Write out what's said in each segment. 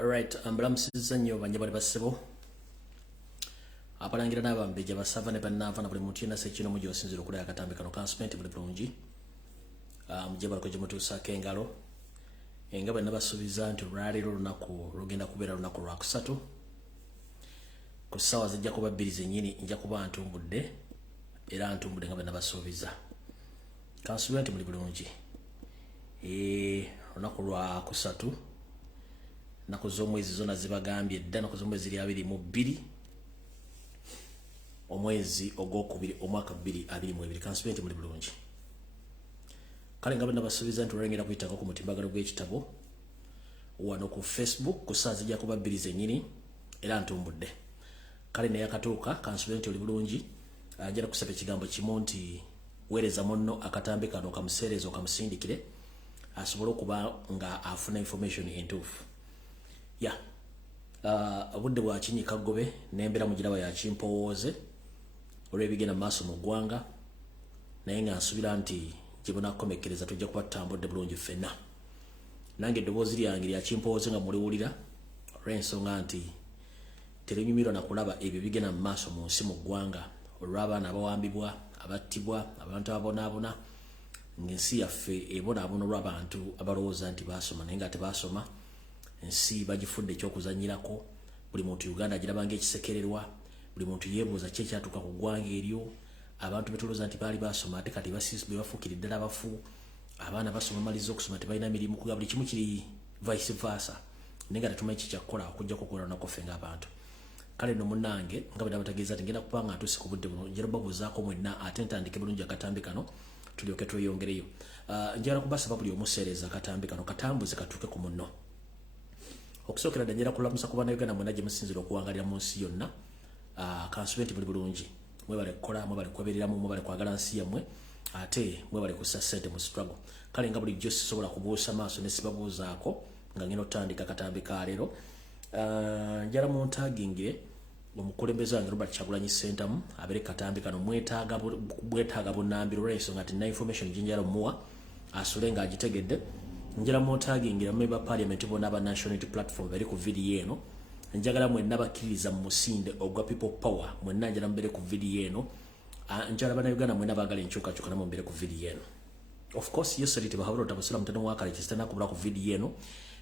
Alright, mbalamusiza nnyo banyabali basebo. Abalangira n'abambejja basava ne bannava na buli muntu yenna sekino mujja osinzira okulaya akatambi kano kansumenti buli bulungi. Mujja balako gye mutuusaako engalo. Nga bwe nabasuubiza nti olwaleero olunaku lugenda kubeera lunaku lwa kusatu. Ku ssaawa zijja kuba bbiri zennyini nja kuba ntumbudde era ntumbudde nga bwe nabasuubiza. Kansumenti buli bulungi. Lunaku lwa kusatu. Naku z'omwezi zona zibagambye dda naku z'omwezi ziri 22 omwezi ogwokubiri omwaka 2022 kansumenti muli bulungi. Kale nga bwe nabasuubiza nti olwengera kuyitako ku mutimbagano gw'ekitabo wano ku Facebook ku ssaawa zijja kuba bbiri zennyini era ntumbudde. Kale naye akatuuka kansumenti oli bulungi ajala kusaba ekigambo kimu nti weereza munno akatambi kano kamuseereza okamusindikire asobole okuba nga afuna information entuufu. Obudde bwa kinyika gobe n'embeera mugiraba ya kimpowooze olw'ebigenda maaso mu ggwanga naye nga nsubira nti gye bunaakomekereza tujja kuba tutambudde bulungi ffenna. Nange eddoboozi lyange lya kimpowooze nga muliwulira olw'ensonga nti terinyumirwa na kulaba ebyo bigenda mu maaso mu nsi mu ggwanga olw'abaana abawambibwa abattibwa abantu abonaabona ng'ensi yaffe ebonaabona olw'abantu abalowooza nti baasoma naye nga tebaasoma. Ensi bagifudde ekyokuzanyirako, buli muntu Uganda agirabanga ekisekererwa, buli muntu yeebuuza ki ekyatuuka ku ggwanga eryo. Abantu betulooza nti baali basoma ate kati bafuukira ddala bafu. Abaana basoma maliza okusoma tebalina mirimu kuga buli kimu kiri vice versa. Naye nga tetumanyi kikyakukola okujjako okukola nako ffe ng'abantu. Kale nno munnange nga bwe nabategeeza nti ngenda kuba nga ntuuse ku budde buno njala babuuzaako mwenna ate ntandike bulungi akatambi kano tulyoke tweyongereyo. Njala kubasaba buli omuseereza akatambi kano katambuze katuuke ku munno. Okusookera ddala njala kulamusa ku bannayuganda mwenna gye musinzira okuwangalira mu nsi yonna. Kansumenti buli bulungi. Mwebale kukola, mwebale kugobereramu, mwebale kwagala nsi yammwe, ate mwebale kussa ssente mu struggle. Kale nga bulijjo sisobola kubuusa maaso ne sibabuuzaako nga ngenda otandika akatambi ka leero. Njala muntagingire omukulembeze wange Robert Kyagulanyi Ssentamu abeere katambi kano bwetaaga bunnambiro olw'ensonga nti na information gye njala omuwa asule ng'agitegedde. Njala muntagingire member parliament bonna aba National Unity Platform bali ku video eno. Njagala mwenna bakkiriza mu musinde ogwa people power mwenna njala mbere ku video eno. Njala bannayuganda mwenna baagala enkyukakyuka namwe mbere ku video eno. Of course yesterday tebahabula otabusula mutano wakale kisitana kubula ku video eno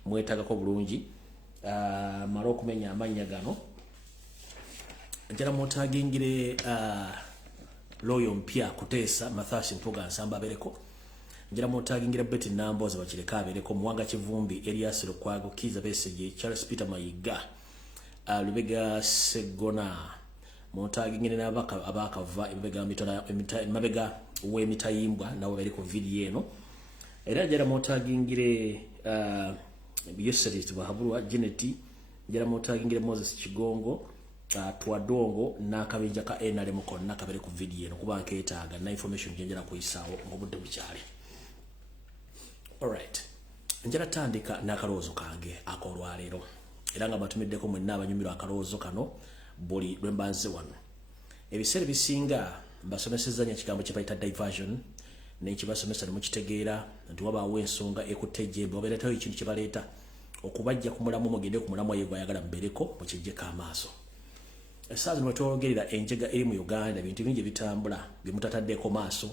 mwetagako bulungi. Mara okumenya amannya gano. Njala muntagingire Loyo mpya kuteesa Mathasi Mpuga Nsamba abereko. Njala muntagingire Betty Namboza bakireka abereko Muwanga Kivumbi Elias Lukwago Kiza Besigye Charles Peter Mayiga Lubega Segona muntagingire n'abakava mabega w'emitayimbwa nabo bali ku video eno. Era njala muntagingire yesterday tubahabulwa Geneti. Njala muntagingire Moses Kigongo Twadongo n'akabinja ka NRM konna kabere ku video eno kuba nkeetaaga na information gye njala kuyisaawo ng'obudde bukyali. Alright. Njala tandika n'akalowoozo kange akolwaleero. Era nga batumiddeko mwenna abanyumirwa akalowoozo kano buli lwe mbanze wano. Ebiseera bisinga mbasomesezza nnyo ekigambo kye bayita diversion n'ekibasomesa ne mukitegeera nti wabaawo ensonga ekutte ejjembe oba ereetawo ekintu kye baleeta okubajja ku mulamu mugende ku mulamu oyo gw'ayagala mubeereko mukiggyeeko amaaso. Essaawa zino bwe twogerera enjega eri mu Uganda bintu bingi bitambula bye mutataddeeko maaso.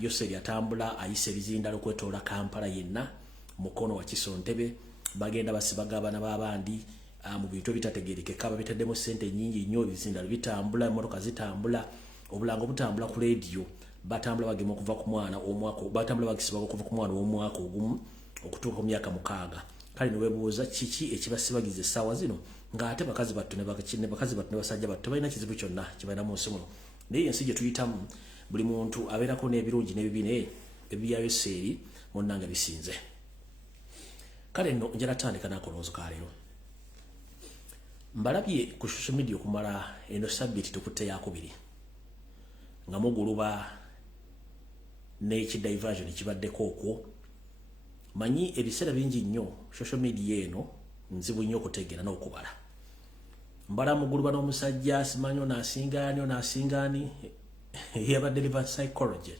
Yoseri atambula ayise ebizindalo okwetoola Kampala yenna mukono wa Kisontebe bagenda basibaga abaana b'abandi mu bintu ebitategeerekeka babitaddemu ssente nnyingi nnyo. Ebizindalo bitambula, emmotoka zitambula, obulango butambula ku leediyo batambula bagema okuva ku mwana omwaka batambula bagisibaga okuva ku mwana w'omwaka ogumu okutuuka ku myaka 6. Kale ne weebuuza kiki ekibasibagiza essaawa zino ng'ate bakazi battu ne basajja battu balina kizibu kyonna kye balina mu nsi muno. Naye ensi gye tuyitamu buli muntu abeerako n'ebirungi n'ebibi naye ebibyayo seeri munnange bisinze. Kale nno njala tandika n'akalowoozo ka leero. Mbalabye ku social media okumala eno sabbiiti tukutte yakubiri nga muguluba n'ekidiversion kibaddeko okwo. Manyi ebiseera bingi nnyo social media eno nzibu nnyo okutegeera n'okubala. Mbala muguluba n'omusajja simanyi onaasingaani yabadde liva psychology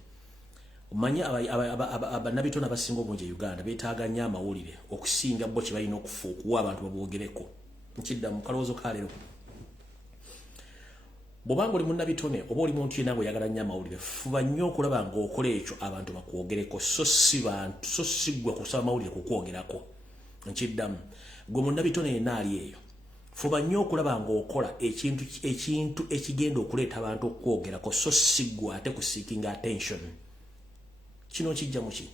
Manya abannabitone abasinga obungi Uganda beetaaga nnyo amawulire okusinga bo kye balina okuwa abantu babwogereko. Nkidda mu kalowoozo ka leero. Bw'obanga oli munnabitone oba oli muntu yenna oyagala nnyo amawulire, fuba nnyo okulaba ng'okola ekyo abantu bakwogereko, so si ggwe kusaba amawulire kukwogerako. Nkiddamu, gwe munnabitone yenna ali eyo, fuba nnyo okulaba ng'okola ekintu ekigenda okuleeta abantu okwogerako, so si ggwe ate ku seeking attention. Kino kijja mu ki?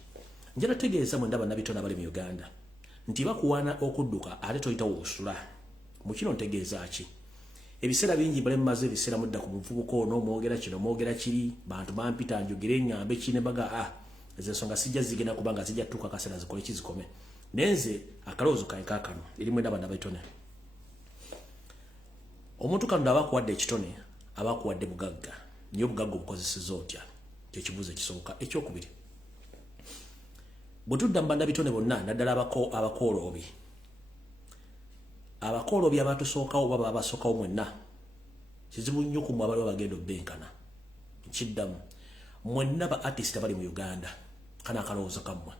Njala tegeeza mwenda bannabitone abali mu Uganda nti bakuwaana okudduka ate toyitawo osula. Mu kino ntegeeza ki? Ebiseera bingi bale mmaze ebiseera mudda ku muvubuka ono mwogera kino mwogera kiri, bantu bampita njogere nnyambe kine baga ezo ensonga sijja zigenda kubanga zijja tuuka kaseera zikole kizikome. Nenze akalowoozo kange kaakano eri mwenda bannabitone. Omuntu kano abakuwadde ekitone abakuwadde bugagga, niyo bugagga obukozesezza otya? Kye kibuuzo ekisooka. Ekyokubiri, bwe tudda mu bannabitone bonna naddala abakooloobi. Abakooloobi abatusookawo baba abasookawo mwenna, kizibu nnyo ku mmwe abaliwo bagenda obbenkana. Nkiddamu, mwenna ba artist abali mu Uganda, kana akalowoozo kammwe.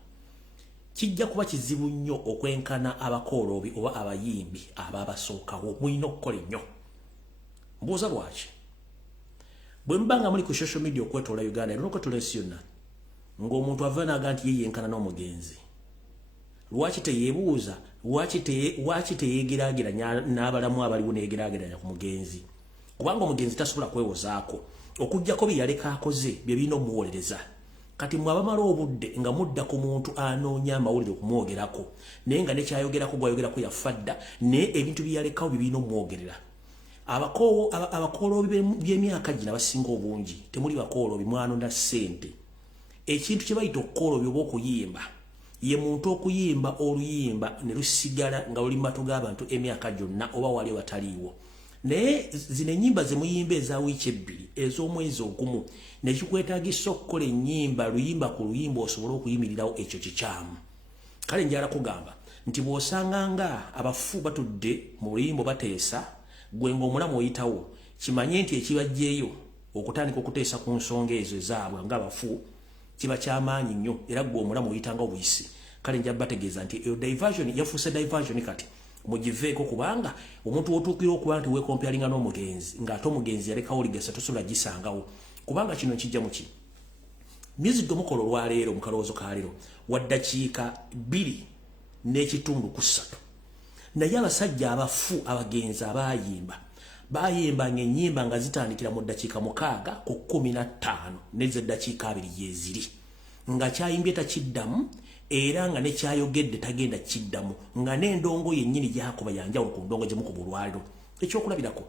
Kijja kuba kizibu nnyo okwenkana abakooloobi oba abayimbi ababasookawo. Mulina okukola ennyo. Mbuuza lwaki? Bwe mbanga muli ku social media okwetoola Uganda, erina okwetoola ensi yonna, ng'omuntu ava n'aga nti ye yenkana n'omugenzi. Lwaki teyeebuuza? Lwaki teyeegeraageranya n'abalamu abaliwo neegeraageranya ku mugenzi? Kubanga omugenzi tasobola kwewozaako. Okuggyako bye yaleka akoze bye birina omuwolereza. Kati mwe abamala obudde nga mudda ku muntu anoonya amawulire okumwogerako, naye nga nekyayogerako gwayogerako yafadda, naye ebintu bye yalekawo bye birina omwogerera. Abakooloobi by'emyaka gino abasinga obungi temuli bakooloobi, mwanonda ssente. Ekintu kye bayita okukooloobi oba okuyimba, ye muntu okuyimba oluyimba ne lusigala nga luli mu matu g'abantu emyaka gyonna oba wali wataliiwo. Naye zino ennyimba ze muyimba eza wiiki ebbiri ez'omwezi ogumu ne kikwetaagisa okukola ennyimba luyimba ku luyimba osobole okuyimirirawo, ekyo kikyamu. Kale njala kugamba nti bw'osanga nga abafu batudde mu luyimba bateesa, gwe ng'omulamu oyitawo, kimanye nti ekibajjeeyo okutandika okuteesa ku nsonga ezo ezaabwe ng'abafu kiba kyamaanyi nnyo, era gwe omulamu oyitanga obuyisi. Kale njala bategeeza nti eyo diversion yafuuse diversion. Kati mugiveeko kubanga omuntu wotuukira okuba nti weekompyalinga n'omugenzi ng'ate omugenzi yalekawo ligasa tosobola gisangawo, kubanga kino kijja mu ki? Music omukola olwaleero mu kalowoozo ka leero wa ddakiika 2.3, naye abasajja abafu abagenzi bayimba ng'ennyimba nga zitandikira mu ddakiika 6 ku 15 n'ezo eddakiika 2 yeziri, nga kyayimbye takiddamu era nga nekyayogedde tagenda kiddamu, nga n'endongo yennyini gyakuba yanjawulo ku ndongo gye mukuba olwaleero. Ekyokulabirako,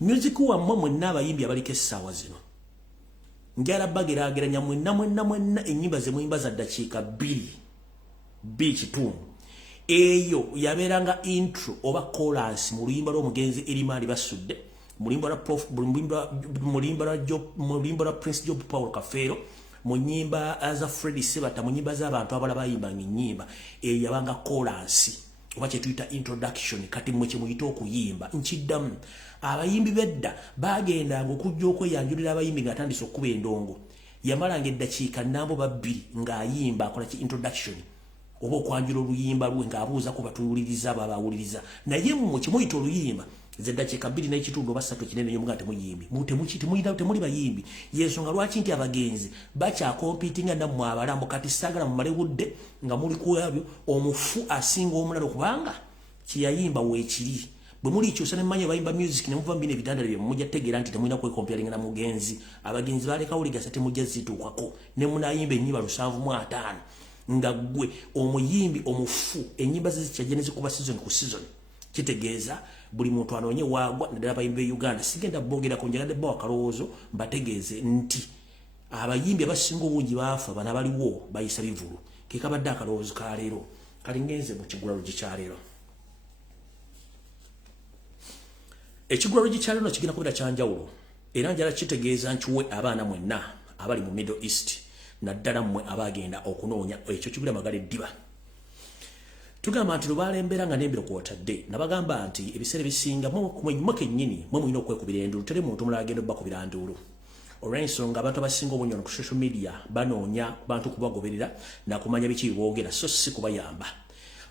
music wammwe mwenna abayimbi abaliko essaawa zino, njala bageraageranya mwenna ennyimba ze muyimba za ddakiika 2.5. Eyo yabeeranga intro oba chorus mu luyimba lw'omugenzi Erimaali Basudde, mu luyimba lwa Prince Job Paul Kafeero, mu nnyimba za Freddy Sebata, mu nnyimba z'abantu abala bayimbanga ennyimba. Eyo yabanga chorus oba kye tuyita introduction. Kati mmwe kye muyita okuyimba. Nkiddamu, abayimbi bedda bagendanga okujja okweyanjulira abayimbi ng'atandise okuba endongo, yamalanga eddakiika nnambo 2 ng'ayimba akola ki introduction oba okwanjula oluyimba lwe ng'abuuza ku batuwuliriza babawuliriza. Naye mmwe kye muyita oluyimba zeddakiika 2.3 oba 3 kinene nnyo nga temuyimbi, temuli bayimbi. Y'ensonga lwaki nti abagenzi bakyakompitinga nammwe abalambo. Kati saagala mumale budde nga muli ku ebyo omufu asinga omulala okubanga kye yayimba weekiri. Bwe mulikyusa ne mmanyi bayimba music ne muva mu bino ebitandalo bye mujja tegeera nti temulina kwekompyalinga na mugenzi. Abagenzi balekawo ligasa temujja zituukako ne munayimba ennyimba 7.5 nga gwe omuyimbi omufu ennyimba ze zikyajja ne zikuba season ku season. Kitegeeza buli muntu anoonye waagwa naddala abayimbi e Uganda. Sigenda bogerako, njagadde bba wakalowoozo mbategeeze nti abayimbi abasinga obungi baafa bana baliwo bayisa bivulu. Ke kabadde akalowoozo ka leero. Kali ngenze mu kigulalogi kya leero. Ekigulalogi kya leero kigenda kubeera kyanjawulo era njala kitegeeza nkiwe abaana mwenna abali mu Middle East naddala mmwe abagenda okunoonya ekyo kigula magala eddiba. Tugamba nti lubalembera nga nembiro kwotadde, nabagamba nti ebiseera bisinga mwe kennyini mwe mulina okwekubira enduulu, teri muntu mulala agenda obbakubira nduulu. olw'ensonga abantu abasinga obunyono ku social media banoonya bantu kubagoberera nakumanya biki boogera so si kubayamba.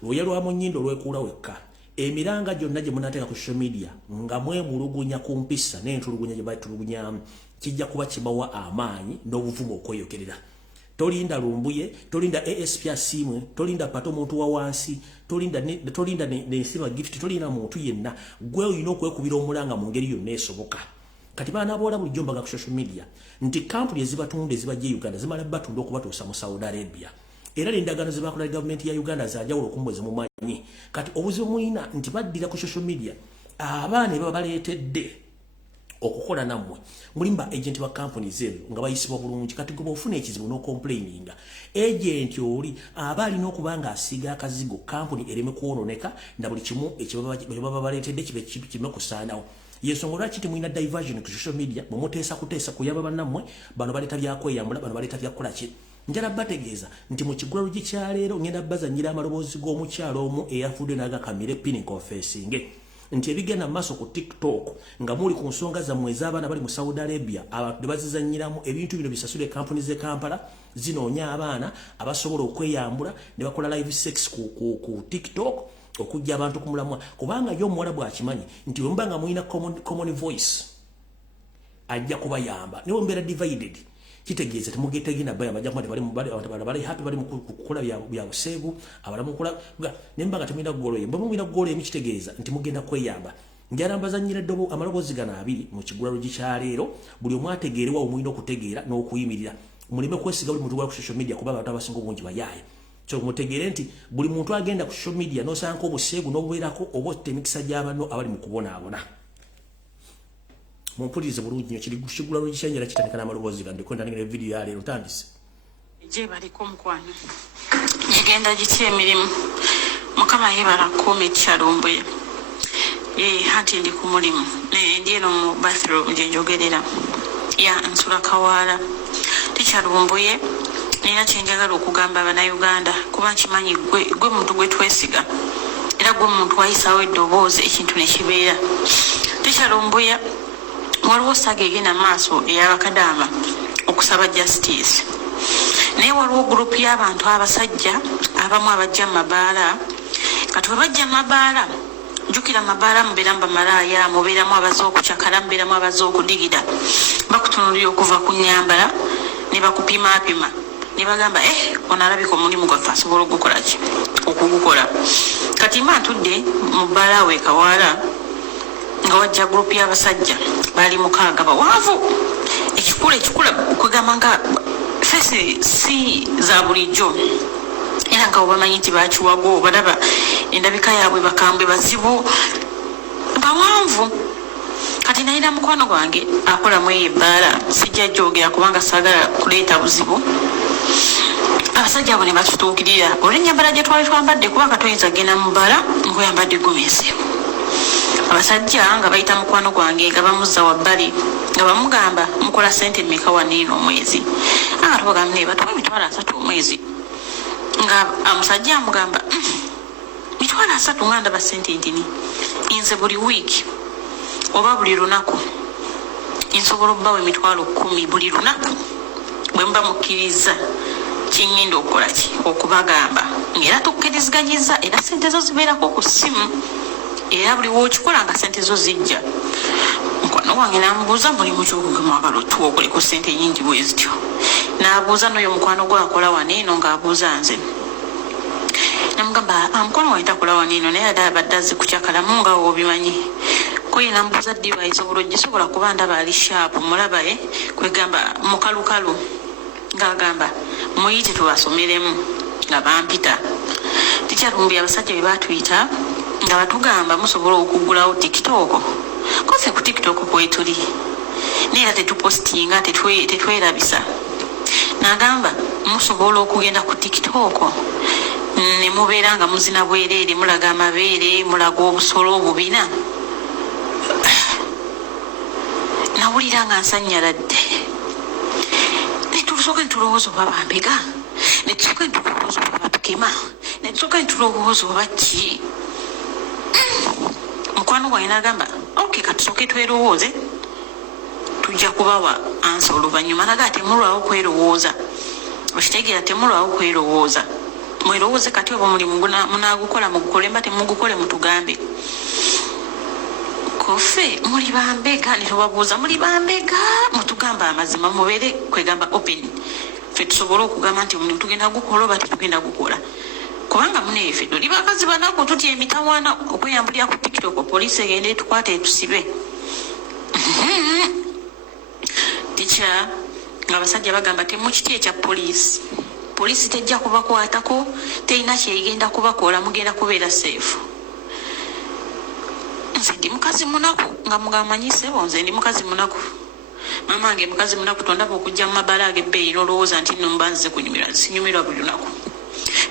Lwoya lwa Munyindo lwekuula wekka emiranga gyonna gye munateeka ku social media nga mwemulugunya ku mpisa n'entulugunya gye batulugunyamu kijja kuba kibawa amaanyi n'obuvumu okweyogerera. Tolinda Lumbuye, tolinda ASP asimwe, tolinda pato muntu wa wansi, tolinda n'ensiba gift, tolinda muntu yenna gwe olina okwekubira omulanga mu ngeri yonna esoboka. Kati baana boola bulijjo mbaga ku social media nti kampuni ezibatunda ezibajja Uganda zimala batunda okubatuusa mu Saudi Arabia. Era n'endagaano zibakola gavumenti ya Uganda zanjawulo okumwezi mumanyi. Kati obuzibu muyina nti baddira ku social media abaana baba baleetedde okukola nammwe mulimba agent wa company zero nga bayisibwa bulungi kati goba ofuna ekizibu no complaining agent oli abali n'okubanga asiga akazigo company ereme kuononeka na buli kimu ekibaba baleetedde kibe kusaanawo. Yensonga lwaki temulina diversion ku social media mumuteesa kuteesa kuyamba bannammwe bano baleeta byakweyambula bano baleeta byakola ki. Njala bategeeza nti mu kigwalo gikyaleero ngenda bazanyira amaloboozi g'omukyalo omu eyafudde n'agakamire pinning confessing nti ebigenda maaso ku TikTok nga muli ku nsonga zammwe ez'abaana bali mu Saudi Arabia abantu bazizanyiramu ebintu bino bisasule kampuni z'e Kampala zinoonya abaana abasobola okweyambula ne bakola live sex ku TikTok okujja abantu ku mulamwa kubanga yo omuwala bw'akimanyi nti bwe muba nga mulina common voice ajja kubayamba ne bwe mbeera divided kitegeeza temugetegina bayamba ajja kuba bali happy bali mu kukola bya buseegu abalamu kukola nemba nga temulina ggoolo ye bwe mulina ggoolo emu kitegeeza nti mugenda kweyamba. Njala mbazannyira eddobo amaloboozi gano abiri mu kigwalo gikyaleero buli omu ategeerewa omulina okutegeera n'okuyimirira muleme kwesiga buli muntu ku social media kuba abantu abasinga obungi bayaaye. So mutegeere nti buli muntu agenda ku social media n'osanga obuseegu n'obubeerako oba otta emikisa gy'abanno abali mu kubonaabona. Mumpulirize bulungi nnyo kiri kigulalo gikyanjala kitandika n'amaloboozi gano ndikwenda nengera video ya leero ntandise. Je baliko mukwano gigenda gitya emirimu mukama yebala kuuma ekyalumbuye hati ndi ku mulimu ndi eno mu bathroom gye njogerera ya nsula kawaala tikyalumbuye nina kyenjagala okugamba Abannayuganda kuba nkimanyi gwe muntu gwe twesiga era gwe muntu wayisawo eddoboozi ekintu ne kibeera. Tikyalumbuye waliwo saga egenda maaso ey'abakadaama okusaba justice naye waliwo gurupu y'abantu abasajja abamu abajja mu mabaala kati bwe bajja mu mabaala jjukira mabaala mubeeramu bamalaaya mubeeramu abaze okucakala mubeeramu abaze okudigira bakutunulira okuva ku nnyambala ne bakupimaapima ne bagamba ono alabika omulimu gwaffe asobola okugukola ki okugukola. Kati mba ntudde mu bbaala we Kawaala nga wajja gurupu y'abasajja bali 6 bawanvu ekikula okugamba nga fesi si za bulijjo era nga obamanyi nti bakiwago balaba endabika yaabwe bakambwe bazibu bawanvu. Kati nalina mukwano gwange akolamu eyo ebbaala sijja gyogera kubanga saagala kuleeta buzibu. Abasajja abo ne batutuukirira olw'ennyambala gye twali twambadde kubanga toyinza genda mu bbaala ng'oyambadde gomesi. Abasajja nga bayita mukwano gwange nga bamuzza wabbali nga bamugamba mukola ssente mmeka waniino omwezi nga tubagamba ne batuwa $3 omwezi nga omusajja amugamba $3 nga ndaba ssente ntini nze buli wiiki oba buli lunaku nsobola obbawo $10,000 buli lunaku bwe mba mukkiriza kyeŋŋenda okukola ki okubagamba ng'era tukkiriziganyizza era ssente zo zibeerako ku ssimu era buli wookikola nga ssente zo zijja. Mukwano wange n'amubuuza mulimu ky'okugimwagala otuwa okoleku ssente nnyingi bwe zityo n'abuuza n'oyo mukwano gwe akola waneeno ng'abuuza nze namugamba mukwano wange takola waneeno naye ate abadde azze kukyakalamu nga woobimanyi koye namubuuza divaisi obulojji sobola kuba ndaba ali shaapu mulaba kwegamba mukalukalu ng'agamba muyite tubasomeremu nga bampita. Tikyalumbuye abasajja bye baatuyita nga batugamba musobola okugulawo TikTok kofe ku TikTok kwetuli naye era tetupostinga tetwerabisa n'agamba musobola okugenda ku TikTok ne mubeera nga muzina bwereere mulaga amabeere mulaga obusolo obubina. Nawulira nga nsanyaladde netusooka netulowooza oba bambega netusooka netulowooza oba batukema netusooka netulowooza oba ki. Mukwano gwange n'agamba okay katusooke twerowooze tujja kubawa ansa oluvannyuma naga temulwawo kwerowooza okitegeera temulwawo kwerowooza mwerowooze kati oba omulimu munaagukola mugukole mba temugukole mutugambe kofe muli bambega netubabuuza muli bambega mutugamba amazima mubeere kwegamba open ffe tusobole okugamba nti omulimu tugenda gukola oba tetugenda gukola kubanga muneefe tuli bakazi banako tutya emitawaana okweyambulira ku tiktok poliisi egende etukwata etusibe tikya nga abasajja bagamba temukiti ekya poliisi tejja kubakwatako terina kyegenda kubakola mugenda kubeera seefu nze ndi mukazi munaku nga mugamanyise bo nze ndi mukazi munaku mama wange mukazi munaku tondaba okujja mu mabala ag'ebbeeyi n'olowooza nti nno mba nze kunyumirwa sinyumirwa buli lunaku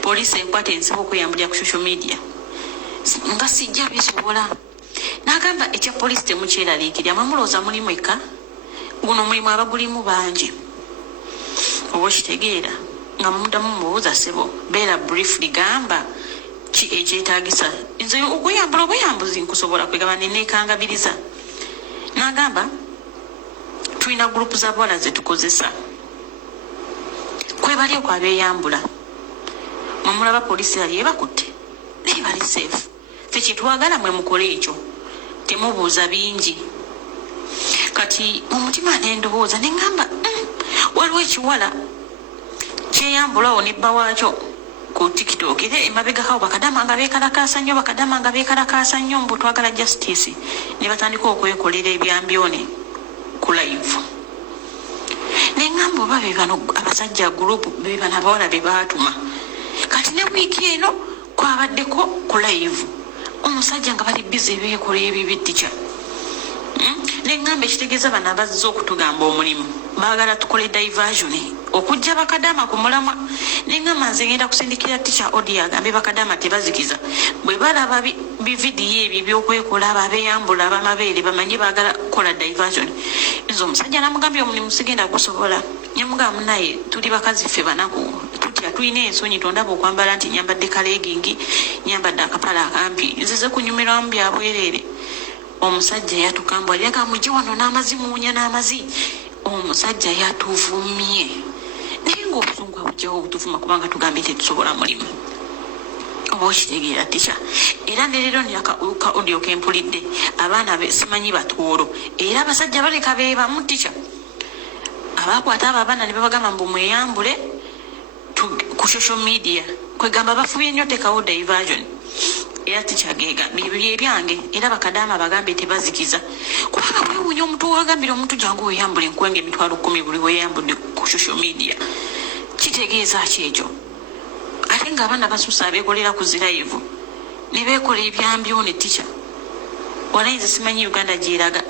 poliisi enkwata ensiba okweyambulira ku social media nga sijja bisobola n'agamba ekya poliisi temukyeraliikirya mwamulooza mulimu eka guno omulimu abagulimu bangi oba okitegeera nga muddamu mubuuza sebo beera briefly gamba ki ekyetaagisa nze okweyambula obweyambuzi nkusobola kwegamba neneekangabiriza n'agamba tulina gurupu za bwala zetukozesa kwebali okwabeeyambula mwamulaba poliisi yali ebakutte naye bali seefu fe kyetwagala mwe mukole ekyo temubuuza bingi kati mu mutima nendowooza neŋŋamba waliwo ekiwala kyeyambulawo nebba waakyo ku tiktok era emabegakawo bakadama nga beekalakaasa nnyo mbu twagala justice ne batandika okwekolera ebyambyone ku live neŋŋamba oba bebano abasajja gurupu bebano abawala be baatuma kati ne wiiki eno kwabaddeko ku live omusajja nga bali bize beekola ebibi tikya neŋŋamba ekitegeeza bano abazze okutugamba omulimu baagala tukole diversion okujja bakadama ku mulamwa neŋŋamba nze ngenda kusindikira tikya audio agambe bakadama tebazikiza bwe balaba bividiyo ebyo byokwekola ababeeyambula abamabeere bamanye baagala kukola diversion nze omusajja namugambye omulimu sigenda gusobola nyamugamba naye tuli bakazi ffe banaku tutya tulina ensonyi tondaba okwambala nti nyambadde kalegingi nyambadde akapala akampi nzize kunyumiramu byabwereere omusajja yatukambwa lyaga mujje wano n'amazi muunya n'amazi omusajja yatuvumye naye ng'obusungu abujjawo obutuvuma kubanga tugambye tetusobola mulimu oba okitegeera tikya era neleero ka audio kempulidde abaana simanyi batuolo era abasajja baleka beebamu tikya abakwata abo abaana ne babagamba mbu mweyambule ku social media kwegamba bafubye nnyo tekawo diversion era tikyagega bye byange era bakadama bagambe tebazikiza kubanga bwewuunya omuntu wagambira omuntu jangu weyambule enkwenge emitwalo 10 buli weyambudde ku social media kitegeeza kyekyo ate nga abaana basusa abeekolera ku zirayivu ne beekola ebyambyone tikya walayinze simanyi uganda gyeraga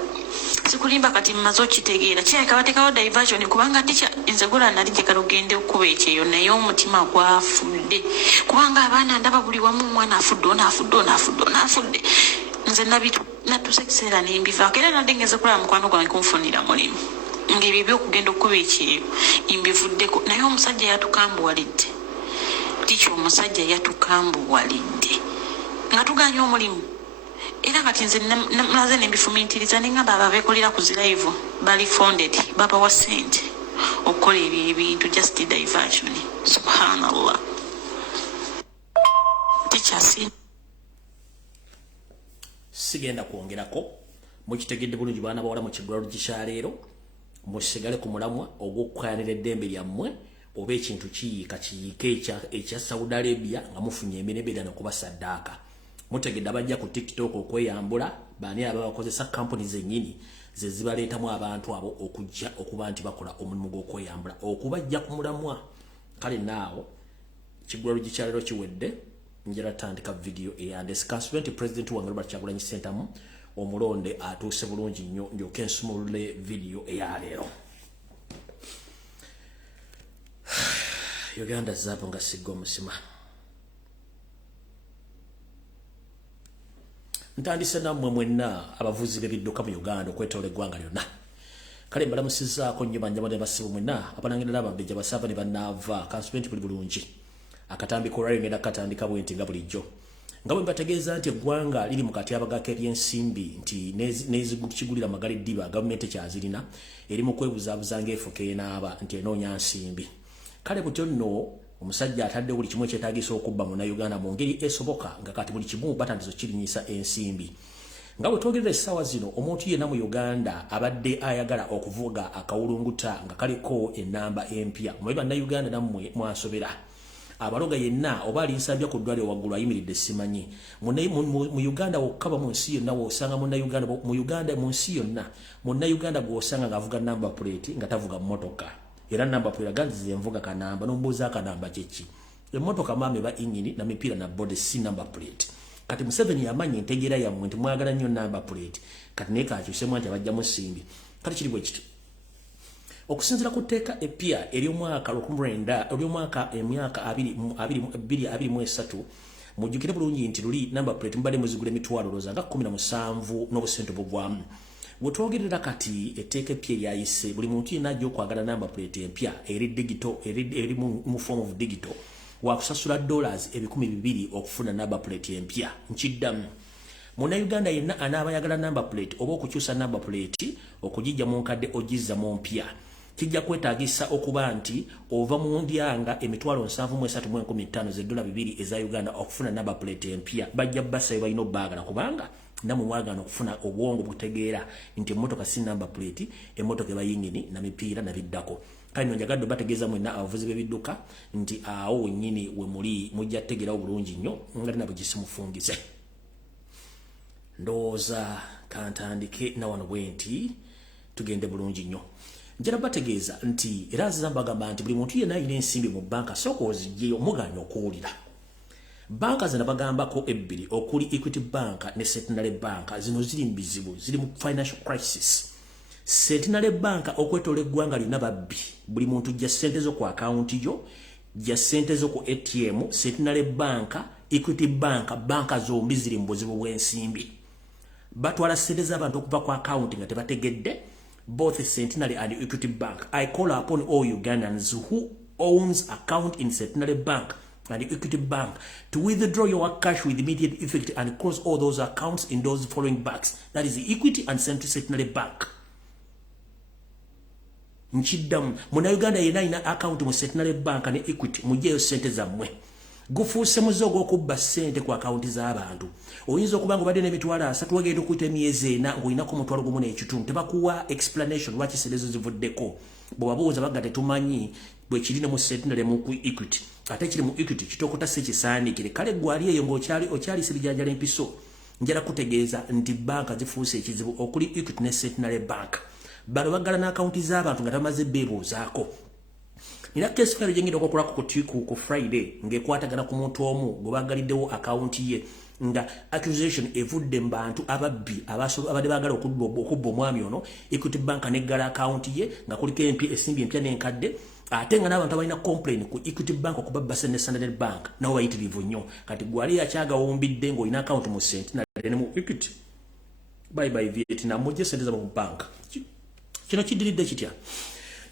sikulimba kati mmaze okitegeera kireka batekawo diversion kubanga tikya nze gola nali njagala ogende okuba ekyeyo naye omutima gwafudde kubanga abaana ndaba buli wamu omwana afudde nze natuse ekiseera nembivaako era nadde ngeze kulaba mukwano gwange kunfunira mulimu ng'ebyo ebyokugenda okuba ekyeyo mbivuddeko naye omusajja yatukambuwalidde tikya omusajja yatukambuwalidde nga tuganya omulimu era kati nze naze nembifumintiriza neŋŋamba ababeekolera ku ziraivu bali funded babawa sente okukola ebyo ebintu just diversion subhanallah tikyasi sigenda kwongerako mukitegedde bulungi baana bawala mu kiggwalo kikyaleero musigale ku mulamwa ogw'okukwanira eddembe lyammwe oba ekintu kiyiika ekya Saudi Arabia nga mufunye emirembe era nokuba saddaaka mutegedde abajja ku tiktok okweyambula baani aba bakozesa kampuni zennyini ze zibaleetamu abantu abo okujja okuba nti bakola omulimu gw'okweyambula okubajja ku mulamwa kale naawo kiggwalo kikyaleero kiwedde njala tandika video eyandesikansibwe nti president wange Robert Kyagulanyi Ssentamu omulonde atuuse bulungi nnyo ndyoke nsumulule video eyaleero. Uganda zaapo nga sigga omusima. Ntandise nammwe mwenna abavuzi b'ebidduka mu Uganda okwetoola eggwanga lyonna. Kale mbalamusizaako nnyo banjamade basibu mwenna abanangira abambejja basava ne bannaava kansibwe nti buli bulungi. Akatambi ko rally ngenda katandika bwenti nga bulijjo. nga bwe bategeeza nti eggwanga liri mu katyabaga k'ebyensimbi nti n'ezigulira magale ddiba gavumenti kyazirina eri mu kwebuzaabuza ng'efuka enaaba nti enoonya nsimbi. Kale butyo nno omusajja atadde buli kimu ekyetaagisa okubba Munnayuganda mu ngeri esoboka nga kati buli kimu batandizo kirinyisa ensimbi. Nga bwe twogerera essaawa zino omuntu yenna mu Uganda abadde ayagala okuvuga akawulunguta nga kaliko ennamba empya. Mwe Bannayuganda nammwe mwasobera. Abaloga yenna oba alinsambya ku ddwaliro waggulu ayimiridde simanyi. Mu Uganda wokkaba mu nsi yonna w'osanga Munnayuganda mu Uganda mu nsi yonna Munnayuganda gw'osanga ng'avuga namba plate nga tavuga mmotoka. Era namba plate aganziza envuga kanamba n'ombuuza akanamba kyeki. Emmotoka maama eba ingini na mipiira na bode si namba plate. Kati Museveni yamanyi entegeera yammwe nti mwagala nnyo namba plate. Kati naye kakyusemu nti abajjamu nsimbi. Kati kiri bwe kiti. Okusinziira ku tteeka eppya ery'omwaka emyaka 2023 mujjukire bulungi nti luli namba plate mubadde muzigula emitwalo looza nga 17 n'obusente bugwamu. Bwe twogerera kati etteeka eppya eryayise buli muntu yenna ajja okwagala namba plate empya eri digital eri mu form of digital wakusasula $200 okufuna namba plate empya. Nkiddamu Munnayuganda yenna anaaba ayagala namba plate oba okukyusa namba plate okugijja mu nkadde ogizza mu mpya kijja kwetaagisa okuba nti ova mu ndyanga emitwalo 7,315 $2 eza Uganda okufuna namba plate empya. Bajja basa balina obbaagala kubanga namwe mwagana okufuna obwongo butegeera nti emmotoka si namba plate emmotoka eba yingini na mipiira na biddako. Kale nno njagadde bategeeza mwenna abavuzi b'ebidduka nti awo wennyini we muli mujja tegeerawo bulungi nnyo nga nabo gisimufungize. Ndowooza kantandike na wano bwe nti tugende bulungi nnyo. Njala bategeeza nti era zambagamba nti buli muntu yenna alina ensimbi mu banka sooka ozigyeyo muganya okuwulira. Banka zina bagambako ebbiri okuli Equity Bank ne Centenary Bank zino ziri mbizibu ziri mu financial crisis. Centenary Bank okwetola eggwanga lyonna babbi buli muntu jja ssente zo ku akaunti yo jja ssente zo ku ATM. Centenary Bank Equity Bank banka zombi ziri mu buzibu bw'ensimbi. Batwala ssente z'abantu okuva ku akaunti nga tebategedde. Both Centenary and Equity Bank. I call upon all Ugandans who owns account in Centenary Bank and Equity Bank to withdraw your cash with immediate effect and close all those accounts in those following banks. That is Equity and Centenary Bank. Nchiddamu Munnayuganda yenna alina account mu Centenary Bank ne Equity mujjeyo ssente zammwe. Gufuuse muzogo okubba ssente ku akaunti z'abantu. Oyinza okuba nga obadde n'emitwalo 3 wagenda okuyita emyezi 4 ng'olinako omutwalo gumu n'ekitundu. Tebakuwa explanation lwaki ssente ezo zivuddeko. Bwe babuuza bagga tetumanyi bwe kiri ne mu Centenary mu Equity. Ate kiri mu Equity kitokota si kisaaniikire. Kale gwali eyo ng'okyalisa ebijanjala empiso. Njala kutegeeza nti banka zifuuse ekizibu okuli Equity ne Centenary Bank. Bano baggala n'akaunti z'abantu nga tamaze beebuuzaako. Nina case file jengida okukola ku Friday ngekwatagana ku muntu omu gwe bagaliddewo account ye nga accusation evudde mbantu ababbi abadde baagala okubba omwami ono. Equity Bank neggala account ye nga kuliko esimbi empya n'enkadde ate nga n'abantu abalina complain ku Equity Bank okubba ssente ne Standard Bank nabo bayitirivu nnyo. Kati gwali akyagawumbidde ng'olina account mu Centenary ne mu Equity. Bye Vietnam mujje ssente zabo mu bank. Kino kidiridde kitya?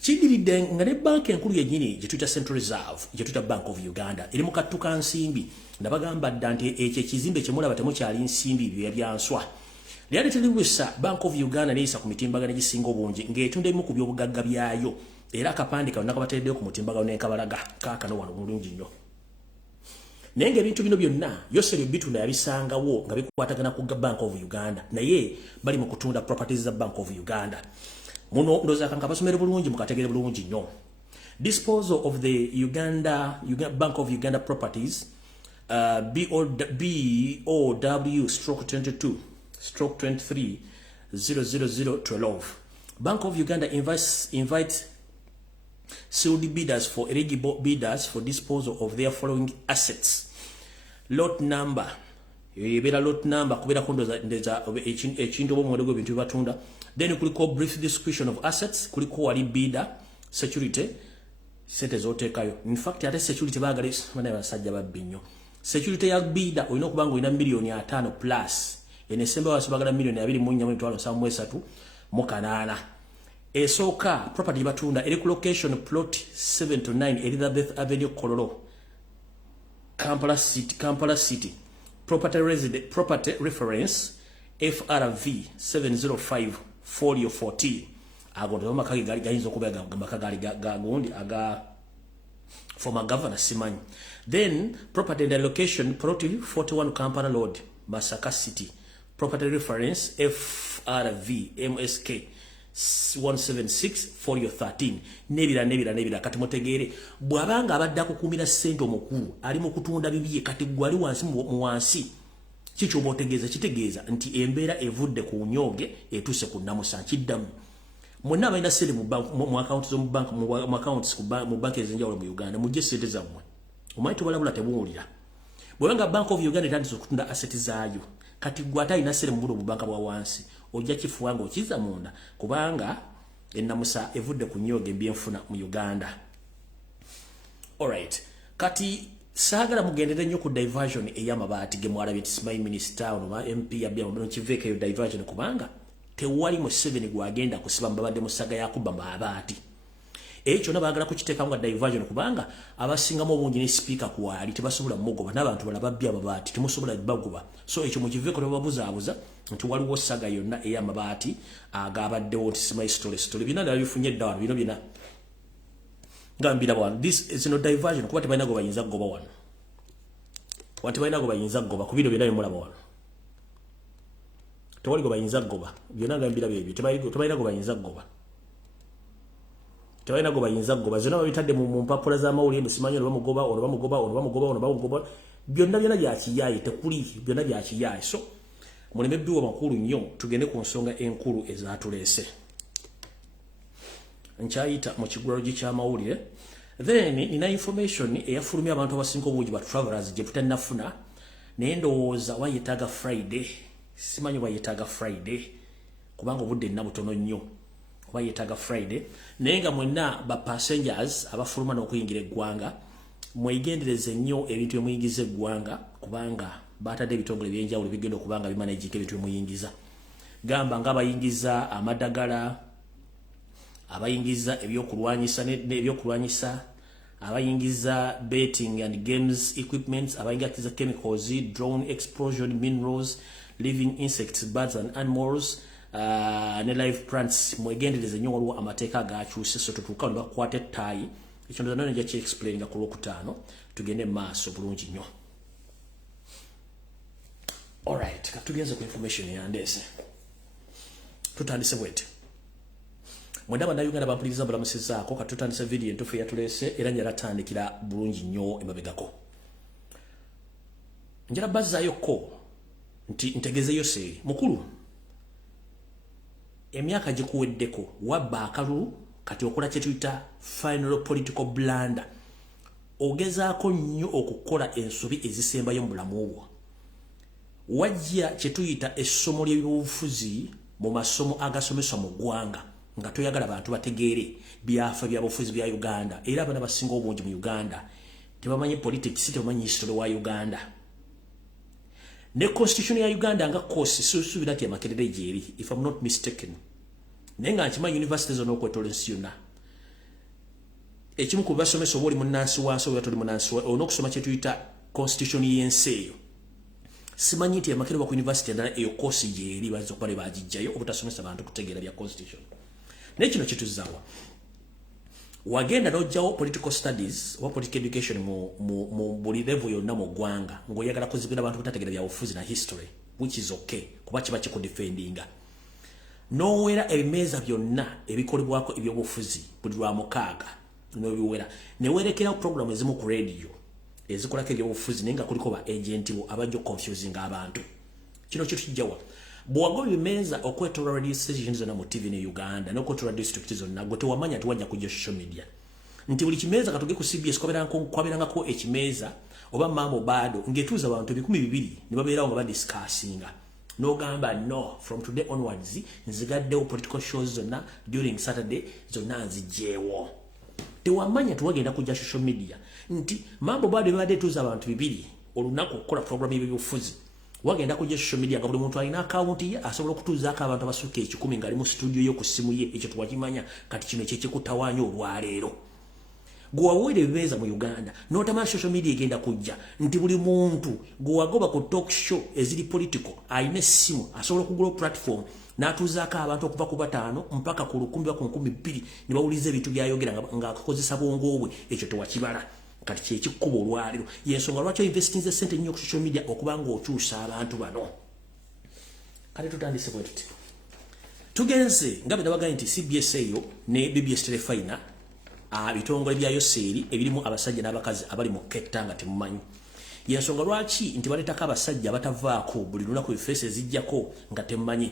Kidiridde nga ne bank enkulu yennyini gye tuyita Central Reserve gye tuyita Bank of Uganda eri mu kattu ka nsimbi. Nabagamba dda nti ekyo ekizimbe kye mulaba temukyali nsimbi bye byanswa. Reality Lewisa Bank of Uganda neeyisa ku mitimbagano egisinga obungi ng'etunda ebimu ku by'obugagga byayo era akapande kano nakabateereddeyo ku mutimbagano n'enkabalaga kaakano wano bulungi nnyo. Naye ng'ebintu bino byonna Yoselio bitunda yabisangawo nga bikwatagana ku Bank of Uganda naye bali mu kutunda properties za Bank of Uganda. Muno ndoza kanga basomere bulungi mukategere bulungi nnyo. Disposal of the Bank of Uganda properties BOW/22/23/00012. Bank of Uganda invite sealed bidders for eligible bidders for disposal of their following assets. Lot number. Yebera lot number kubera kondoza ndeza ekintu obo mwedego bintu batunda. Then kuliko brief description of assets, kuliko wali bidder, security, sente zoteekayo. In fact, ate security baagala bana basajja babbi nnyo. Security ya bidder olina okuba nga olina $5 plus. Enesembe wasibagala $4,338. Esooka property batunda eri ku location plot 7 to 9 Elizabeth Avenue Kololo, Kampala City. property reference FRV 705 folio 14 agondo makagi gali gayinza okuba makagali gagundi aga former governor Simanyi. Then property and location plot 41 Kampala Road Masaka City property reference FRV MSK 176 folio 13 nebira kati motegere bwabanga abadde akukumira sente omukulu ali mu kutunda bibiye kati gwali wansi mu wansi kicho botegeza kitegeeza nti embeera evudde ku nyoge etuse ku namusa kiddamu monna abalina sente mu account zo mu bank mu accounts mu bank ezenjawulo mu Uganda mujje sente zammwe omanyi tubalabula tebuwulira bwanga Bank of Uganda etandise okutunda asset zaayo kati gwata ina sente mu bulo bu banka bwa wansi ojja kifuanga okiza munda kubanga ennamusa evudde ku nyoge mbyenfuna mu Uganda. Alright, kati sagala mugendere nnyo ku diversion ey'amabaati ge mwalabye Tismayi Minister oba MP yabya mu kiveke yo diversion kubanga tewali mu 7 gwagenda kusiba mbabadde musaga yakuba mabaati ekyo nabagala kukiteeka nga diversion kubanga abasinga mu bungi ne speaker kwali tebasobola mugoba n'abantu balababya amabaati temusobola bagoba so ekyo mu kiveke no babuzaabuza nti waliwo saga yonna ey'amabaati agabaddewo Tismayi story bina nabifunye ddawa bino bina ngambira bwana this is no diversion kuba tebalina go bayinza goba wano wati balina go bayinza goba ku bino bina bimulaba wano tewali go bayinza goba byonna ngambira bebyo tebalina go bayinza goba tebalina go bayinza goba zona babitadde mu mpapula za mawulire Simanyi ono bamugoba byonna bya kiyaye tekuli byonna bya kiyaye so muleme biwa makulu nnyo tugende ku nsonga enkulu ezatulese nchayita mu kigwaro kya mawulire then ina information eyafulumya abantu abasinga obungi ba travelers je tutannafuna nendowooza wayitaga Friday simanyi wayitaga Friday kubanga obudde nabutono nnyo wayitaga Friday nenga mwenna ba passengers abafuluma n'okuyingira eggwanga mwegendereze nnyo ebintu emuyingiza eggwanga kubanga batadde ebitongole byenjawulo bigenda okubanga bimanagika ebintu emuyingiza gamba ng'abayingiza amadagala abayingiza ebyokulwanyisa abayingiza betting and games equipments abayingiza chemicals drone explosion minerals living insects birds and animals ne live plants mwegendereze nnyo waliwo amateeka agakyuse so tutuuka ne bakwata ettayi ekyo ndoza none nja explaininga ku Lwokutaano tugende maaso bulungi nnyo. Alright, katugenze ku information yandeese tutandise bwete mwendaba na Uganda bampuliriza bulamusizaako katutandise video entufu yatulese era njala tandikira bulungi nnyo emabegako njala bazzayo ko nti ntegezeyo se mukulu emyaka gikuweddeko wabba akalulu kati okola kye tuyita final political blunder ogezaako nnyo okukola ensobi ezisembayo mu bulamu obwo wajja kye tuyita essomo ly'ebyobufuzi mu masomo agasomeswa mu ggwanga nga toyagala abantu bategeere byafa byabufuzi bya Uganda era abana basinga obungi mu Uganda tebamanyi politics tebamanyi history wa Uganda ne constitution ya Uganda nga course suubira nti amakerere gyeri if I'm not mistaken nenga nkimanyi universities onokwetolensiona ekimu ku basomesa oba oli munansi wansi oba toli munansi onokusoma kye tuyita constitution y'ensi eyo simanyi nti amakerere ku university endala eyo course gyeri bayinza okuba ne bagijjayo obutasomesa bantu kutegeera bya constitution nekino kituzzawa wagenda n'ojjawo political studies oba political education mu buli level yonna mu ggwanga ng'oyagala kuzibira abantu butategeera byabufuzi na history which is okay kuba kiba kikudefendinga n'owera ebimeeza byonna ebikolebwako ebyobufuzi buli lwa mukaaga n'obiwera newerekerawo program ezimu ku radio ezikolako ebyobufuzi naye nga kuliko ba agenti bo abajja confusing abantu kino kyo kijjawa bw'agoba ebimeeza okwetoolwa radio stations zonna mu TV ne Uganda n'okwetoolwa district zonna gwe tewamanya nti wajja kujja social media nti buli kimeeza katuge ku CBS kwaberangako ekimeeza oba mambo bado ng'etuuza abantu 200 ne babeerawo nga badiscussinga n'ogamba no from today onwards nzigaddewo political shows zonna during Saturday zonna nzijjeewo tewamanya tuwagenda kujja social media nti mambo bado ebibadde etuuza abantu 200 olunaku okukola program y'ebyobufuzi wagenda kujja social media nga buli muntu alina account ye asobola okutuuzaako abantu abasukka 10 ng'ali mu studio yo ku ssimu ye ekyo twakimanya kati kino kyekikutawaanya olwaleero gwe wawere bibeza mu Uganda n'otamanya social media egenda kujja nti buli muntu gwe wagoba ku talk show eziri political ayina essimu asobola okugula platform n'atuuzaako abantu okuva ku 5 mpaka ku 10 ku 12 ne bawuliza ebintu byayogera nga akakozesa bwongo bwe ekyo tewakibala kati kyekikkuba olwaliro yensonga lwaki investinze sente nnyo ku social media okuba ng'okyusa abantu bano kale tutandise bwe tuti tugenze nga bwe nabagambye nti CBS eyo ne BBS Telefina bitongole byayo seeri ebirimu abasajja n'abakazi abali mu ketta nga temumanyi yensonga lwaki nti baleetako abasajja abatavaako buli lunaku efeesi ezijjako nga temumanyi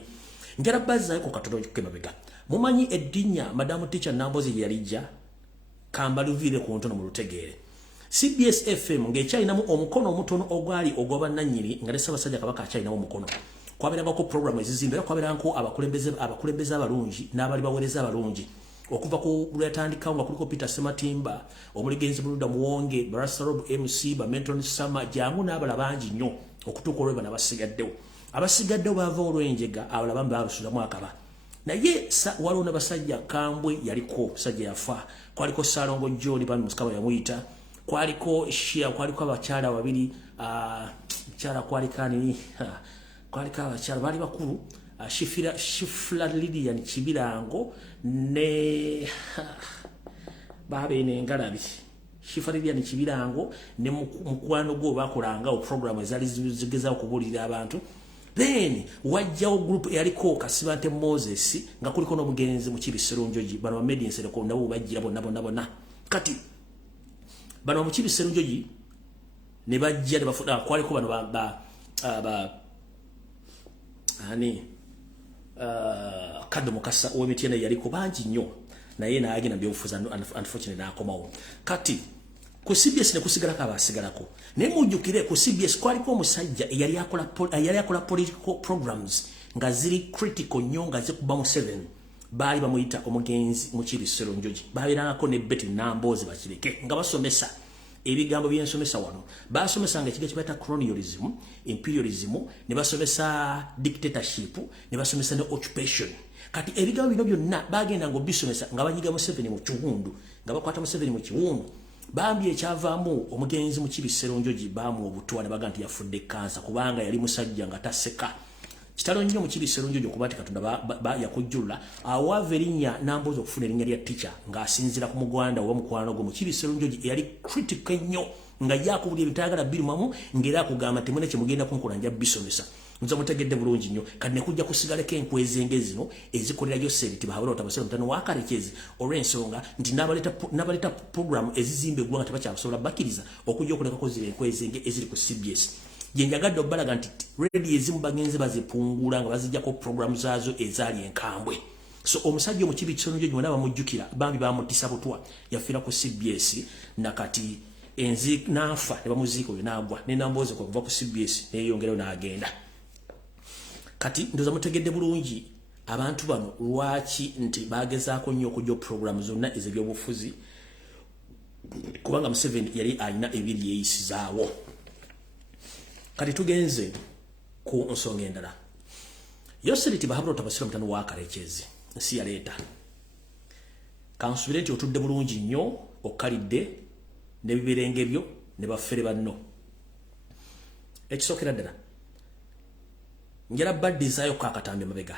njala bazzayo ku katono kemabega mumanyi eddinya madamu teacher Nambozi gye yalijja kambaluvire ku ntono mu lutegeere CBS FM ng'ekyalinamu omukono omutono ogwali ogw'abannannyini nga ne Ssaabasajja Kabaka akyalinamu omukono kwabeerangako programu ezizimbera kwabeerangako abakulembeze abalungi n'abali baweereza abalungi okuva ku lwatandikawo nga kuliko Peter Sematimba omuligenzi Buluda Muwonge Barasarob MC Bamenton Sama jangu n'abala bangi nnyo okutuuka olweba n'abasigaddewo abasigaddewo baava olw'enjega abala bambi babasuulamu akaba naye waliwo n'abasajja Kambwe yaliko sajja yafa kwaliko Salongo John bani Musikaba yamuyita kwaliko Shia kwaliko abakyala babiri mukyala kwaliko abakyala bali bakulu Shifla Lydian Kibirango ne babe Ngalabi Shifla Lydian Kibirango ne mukwano gwo bakolanga program ezali zigeza okubulira abantu then wajjawo group yaliko Kasibante Moses nga kuliko n'omugenzi mu Kibisero Njoji bano ba Mediensere ko nabo bajjira bonna kati bano mu Kibisero Njoji ne bajja ne bafuda kwaliko bano Kado Mukasa ow'Emityana yaliko bangi nnyo naye naagenda byobufuzi unfortunately n'akomawo kati ku CBS ne kusigalako abasigalako naye mujjukire ku CBS kwaliko omusajja eyali akola political programs nga ziri critical nnyo nga zikuba mu 7 baali bamuyita omugenzi mu Kibisero Njoji babeerangako ne Betty Nambozi bakireke nga basomesa ebigambo byensomesa wano basomesa nga ekiga kibayita colonialism imperialism ne basomesa dictatorship ne basomesa ne occupation kati ebigambo bino byonna bagenda ngo bisomesa nga banyiga mu 7 mu kiwundu nga bakwata mu 7 mu kiwundu bambi ekyavaamu omugenzi mu Kibisero Njoji baamu obutwa ne baga nti yafudde kansa kubanga yali musajja nga taseka kitalo nnyo mu Kibisero Njoji okuba nti Katonda yakujjula awaava erinnya Nambozi okufuna erinnya lya teacher ng'asinzira ku mugwanda oba mukwano gwe mu Kibisero Njoji eyali critical nnyo nga yakubulira ebitayagala birumamu ng'era akugamba temune kye mugenda kunkola nja bisomesa nza mutegedde bulungi nnyo kati ne kujja kusigaleko enkwezenge zino ezikolerayo seriti bahabula otabasera mutano wakarekezi olw'ensonga nti n'abaleeta program ezizimba eggwanga tebakyasobola bakkiriza okujja okulekako zira enkwezenge eziri ku CBS yenjagadde obbalaga nti redio ezimu bagenze bazipungula nga bazijjako program zaazo ezaali enkambwe so omusajja mu Kibisero Njoji wonna bamujjukira bambi bamutisa butwa yafiira ku CBS nakati enzi n'afa ne bamuziika oyo n'agwa ne Nambozi okuva ku CBS neyongerayo n'agenda kati ndoza mutegedde bulungi abantu bano lwaki nti bagezaako nnyo okujja program zonna ez'ebyobufuzi kubanga Museveni yali alina ebiri yeyisizaawo kati tugenze ku nsonga endala yoseriti bahabula otabasira mutano wakarekezi nsi yaleeta kansubire nti otudde bulungi nnyo okkalidde n'ebiberenge byo ne baffere banno ekisookera ddala njala baddizaayo ko akatambi mabega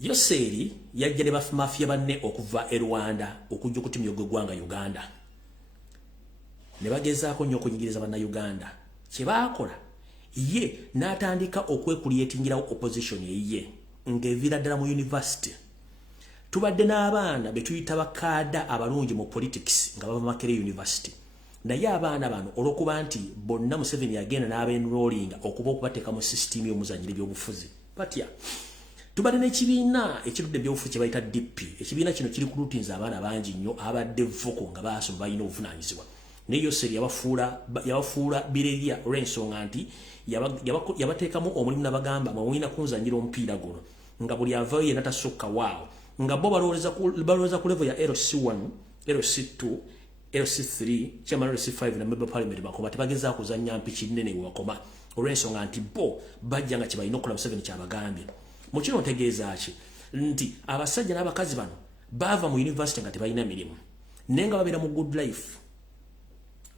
Yoseri yajja ne bafumafya banne okuva e Rwanda okujja okutimya ogw'eggwanga Uganda ne bagezaako nnyo okunyigiriza banna Uganda kye baakola ye n'atandika okwekuliyetingirawo opposition ye ng'evira ddala mu university tubadde n'abaana be tuyita bakaada abalungi mu politics nga bava Makerere University naye abaana bano olw'okuba nti bonna Museveni yagenda n'abenrollinga okuba okubateeka mu system y'omuzanyiro by'obufuzi batya tubadde n'ekibiina ekirudde ebyobufuzi kye bayita DP ekibiina kino kiri ku lutinza abaana bangi nnyo abadde voko nga baasoma balina obuvunaanyizibwa naye Yoseri yabafuula bireria olw'ensonga nti yabateekamu omulimu n'abagamba mwina kunzanyira omupiira guno nga buli avayo yenna tasukka waawo nga bo balowooza ku level ya LC1 LC2 LC3 chairman LC5 na member parliament bakoba tebageza kuzanya mpiki nene wakoma olw'ensonga nti bo bajja nga kibalina okukola Museveni kyabagambye mu kino ntegeeza ki nti abasajja n'abakazi bano bava mu university nga tebalina mirimu nenga babera mu good life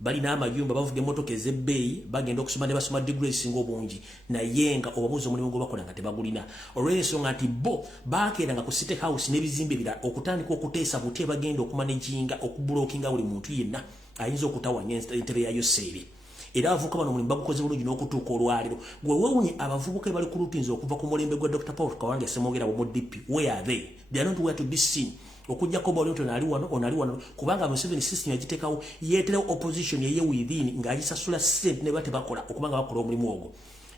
bali na amayumba bavuga emotoka ezebbeeyi bagenda okusoma ne basoma degree singo obungi nayenga obabuuza omulimu gwe bakola nga tebagulina olw'ensonga nti bo baakeeranga ku City House n'ebizimbe ebirala okutandika okuteesa buti bagenda okumanejinga okubulookinga buli muntu yenna ayinza okutawanya entebe yayo seere era avuka bano mulimu bagukoze bulungi n'okutuuka olwaliro gwe weewunye abavubuka bali ku lupinzi okuva ku mulembe gwa Dr. Paul Kawange Ssemwogera mu DP where are they are not where to be seen okujja ko bali onali wano kubanga Museveni system yagitekawo yeetera opposition yeye within ng'agisasula sente ne bate bakola okubanga bakola omulimu ogwo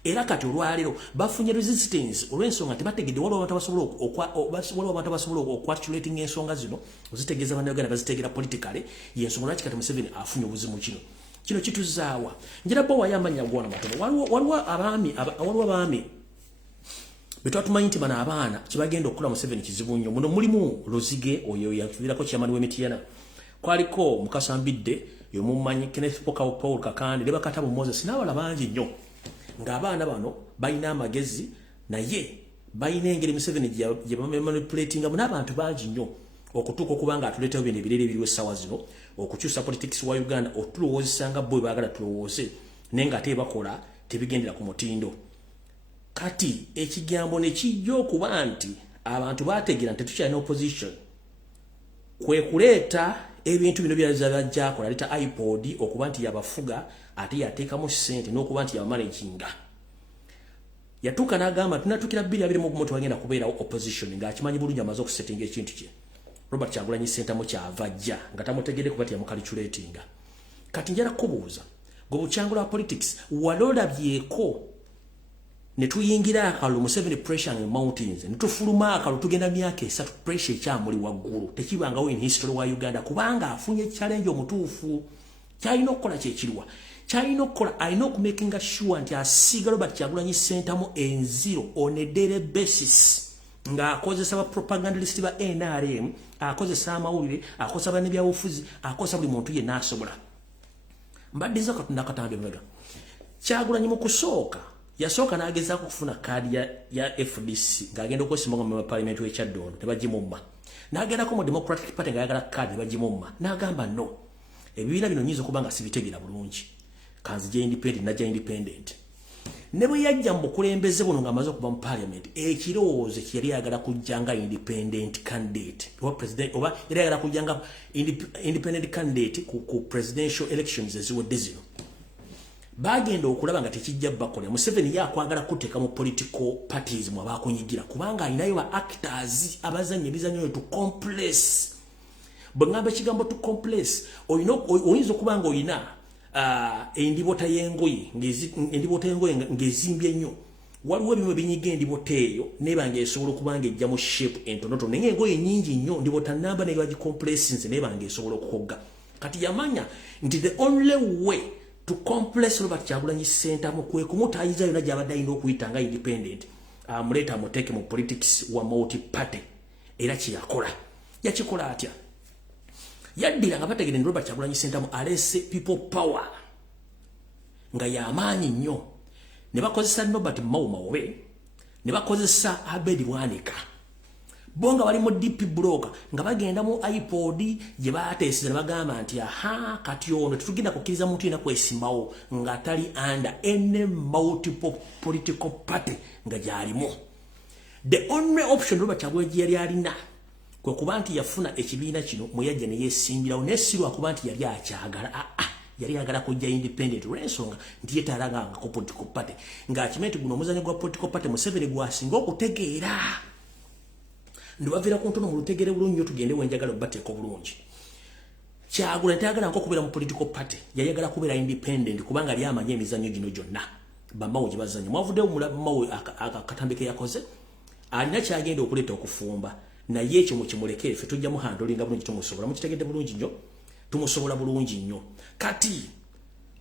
era kati olwaliro bafunye resistance olw'ensonga tebategedde waliwo abantu abasobola okwatulating ensonga zino ozitegeeza bannayuganda bazitegera politically yensonga lwaki kati Museveni afunye obuzimu kino kituzaawa njira bo wayamanya gwana matono waliwo abaami betwatumanyi nti bano abaana kibagenda okukula Museveni kizibu nnyo muno mulimu Luzige oyo yafiirako kyamani w'Emityana kwaliko Mukasambidde yomumanyi Kenneth Paul Kakande ne Bakatabu Moses n'abalala bangi nnyo ng'abaana bano balina amagezi naye balina engeri Museveni gye bamanipulatingamu n'abantu bangi nnyo okutuuka okuba nga atuleetawo bino ebirere ebiriwo essaawa zino okukyusa politics wa Uganda otulowoozesa nga bo baagala tulowooze naye ng'ate bakola tebigendera ku mutindo kati ekigambo ne kijja okuba nti abantu baategeera nti tetukyalina opposition kwe kuleeta ebintu bino byajjakola leeta iPod okuba nti yabafuga ate yateekamu ssente n'okuba nti yabamanaginga yatuuka n'agamba tunatukira 2021 tewagenda kubeerawo opposition ng'akimanyi bulungi amaze okusettinga ekintu kye Robert Kyagulanyi Ssentamu kyava ajja nga tamutegedde kuba yamukaliculatinga kati njala kubuuza gwe bukyangula wa politics walolabyeko ne tuyingira akalulu Museveni pressure in mountains ne tufuluma akalulu tugenda myaka 3 pressure ekyamuli waggulu tekibangawo in history wa Uganda kubanga afunye challenge omutuufu kyalina okukola kyekiriwa kyalina okukola alina okumakinga sure nti asiga Robert Kyagulanyi Ssentamu enziro on a daily basis ng'akozesa ba propagandalist ba NRM akozesa amawulire akozesa bannabyabufuzi akozesa buli muntu yenna asobola mbadde nza katonda akatambe mwega Kyagulanyi mu kusooka yasooka n'agezaako okufuna kaadi ya FDC ng'agenda okwesimanga mu parliament w'ekyaddondo ne bagimumma n'agendako mu Democratic Party ng'ayagala kaadi ne bagimumma n'agamba no ebibiina bino nnyinza okuba nga sibitegeera bulungi kanzija independent najja independent ne bwe yajja mu bukulembeze buno ng'amaze okuba mu parliament ekirowoozo kye yali ayagala kujja nga independent candidate oba president oba yali ayagala kujja nga independent candidate ku presidential elections eziwedde zino bagenda okulaba nga tekijja bakola Museveni yakwagala kuteeka mu political parties mu abakunyigira kubanga alinayo ba actors abazanya ebizanyo to complex bwengamba ekigambo to complex oyinza okuba nga oyina endibota y'engoye ng'ezimbye nnyo waliwo ebimu ebinyiga endibota eyo neba ng'esobola okuba nga ejja mu shape entonotono naye engoye nnyingi nnyo ndibota namba naye bagicomplexinze neba ng'esobola okukogga kati yamanya nti the only way to complex Robert Kyagulanyi Ssentamu kwe kumutaayiza yonna gy'abadde alina okuyita nga independent amuleeta amuteeke mu politics wa multi party era yakikola atya yaddira nga bategere ndi Robert Kyagulanyi Ssentamu alese people power nga y'amaanyi nnyo ne bakozesa Norbert Mawumawe ne bakozesa Abedi Bwanika bonga bali mu DP block nga bagenda mu iPod gye baateesiza ne bagamba nti aha kati ono tetugenda kukkiriza muntu yena kwesimawo nga tali under any multiple political party nga gyalimu the only option Robert Kyagulanyi yali alina kwe kuba nti yafuna ekibiina kino muyajja ne yeesimbirawo nesirwa kuba nti yali akyagala yali agala kujja independent olw'ensonga nti yeetaalanga ku political party ng'akimanyi nti guno omuzannyo gwa political party Museveni gwasinga okutegeera ndibavira ku ntono mu lutegere bulungi nnyo tugende wenjagala obateeko bulungi Kyagulanyi tayagala nko kubeera mu political party yayagala kubeera independent kubanga yali amanya emizannyo gino gyonna bamawo gye bazannya mwavuddewo mulamawo akatambi ke yakoze alina kyagenda okuleeta okufumba naye ekyo mukimuleke ffe tujja muhandolinga bulungi tumusobola mukitegedde bulungi nnyo tumusobola bulungi nnyo kati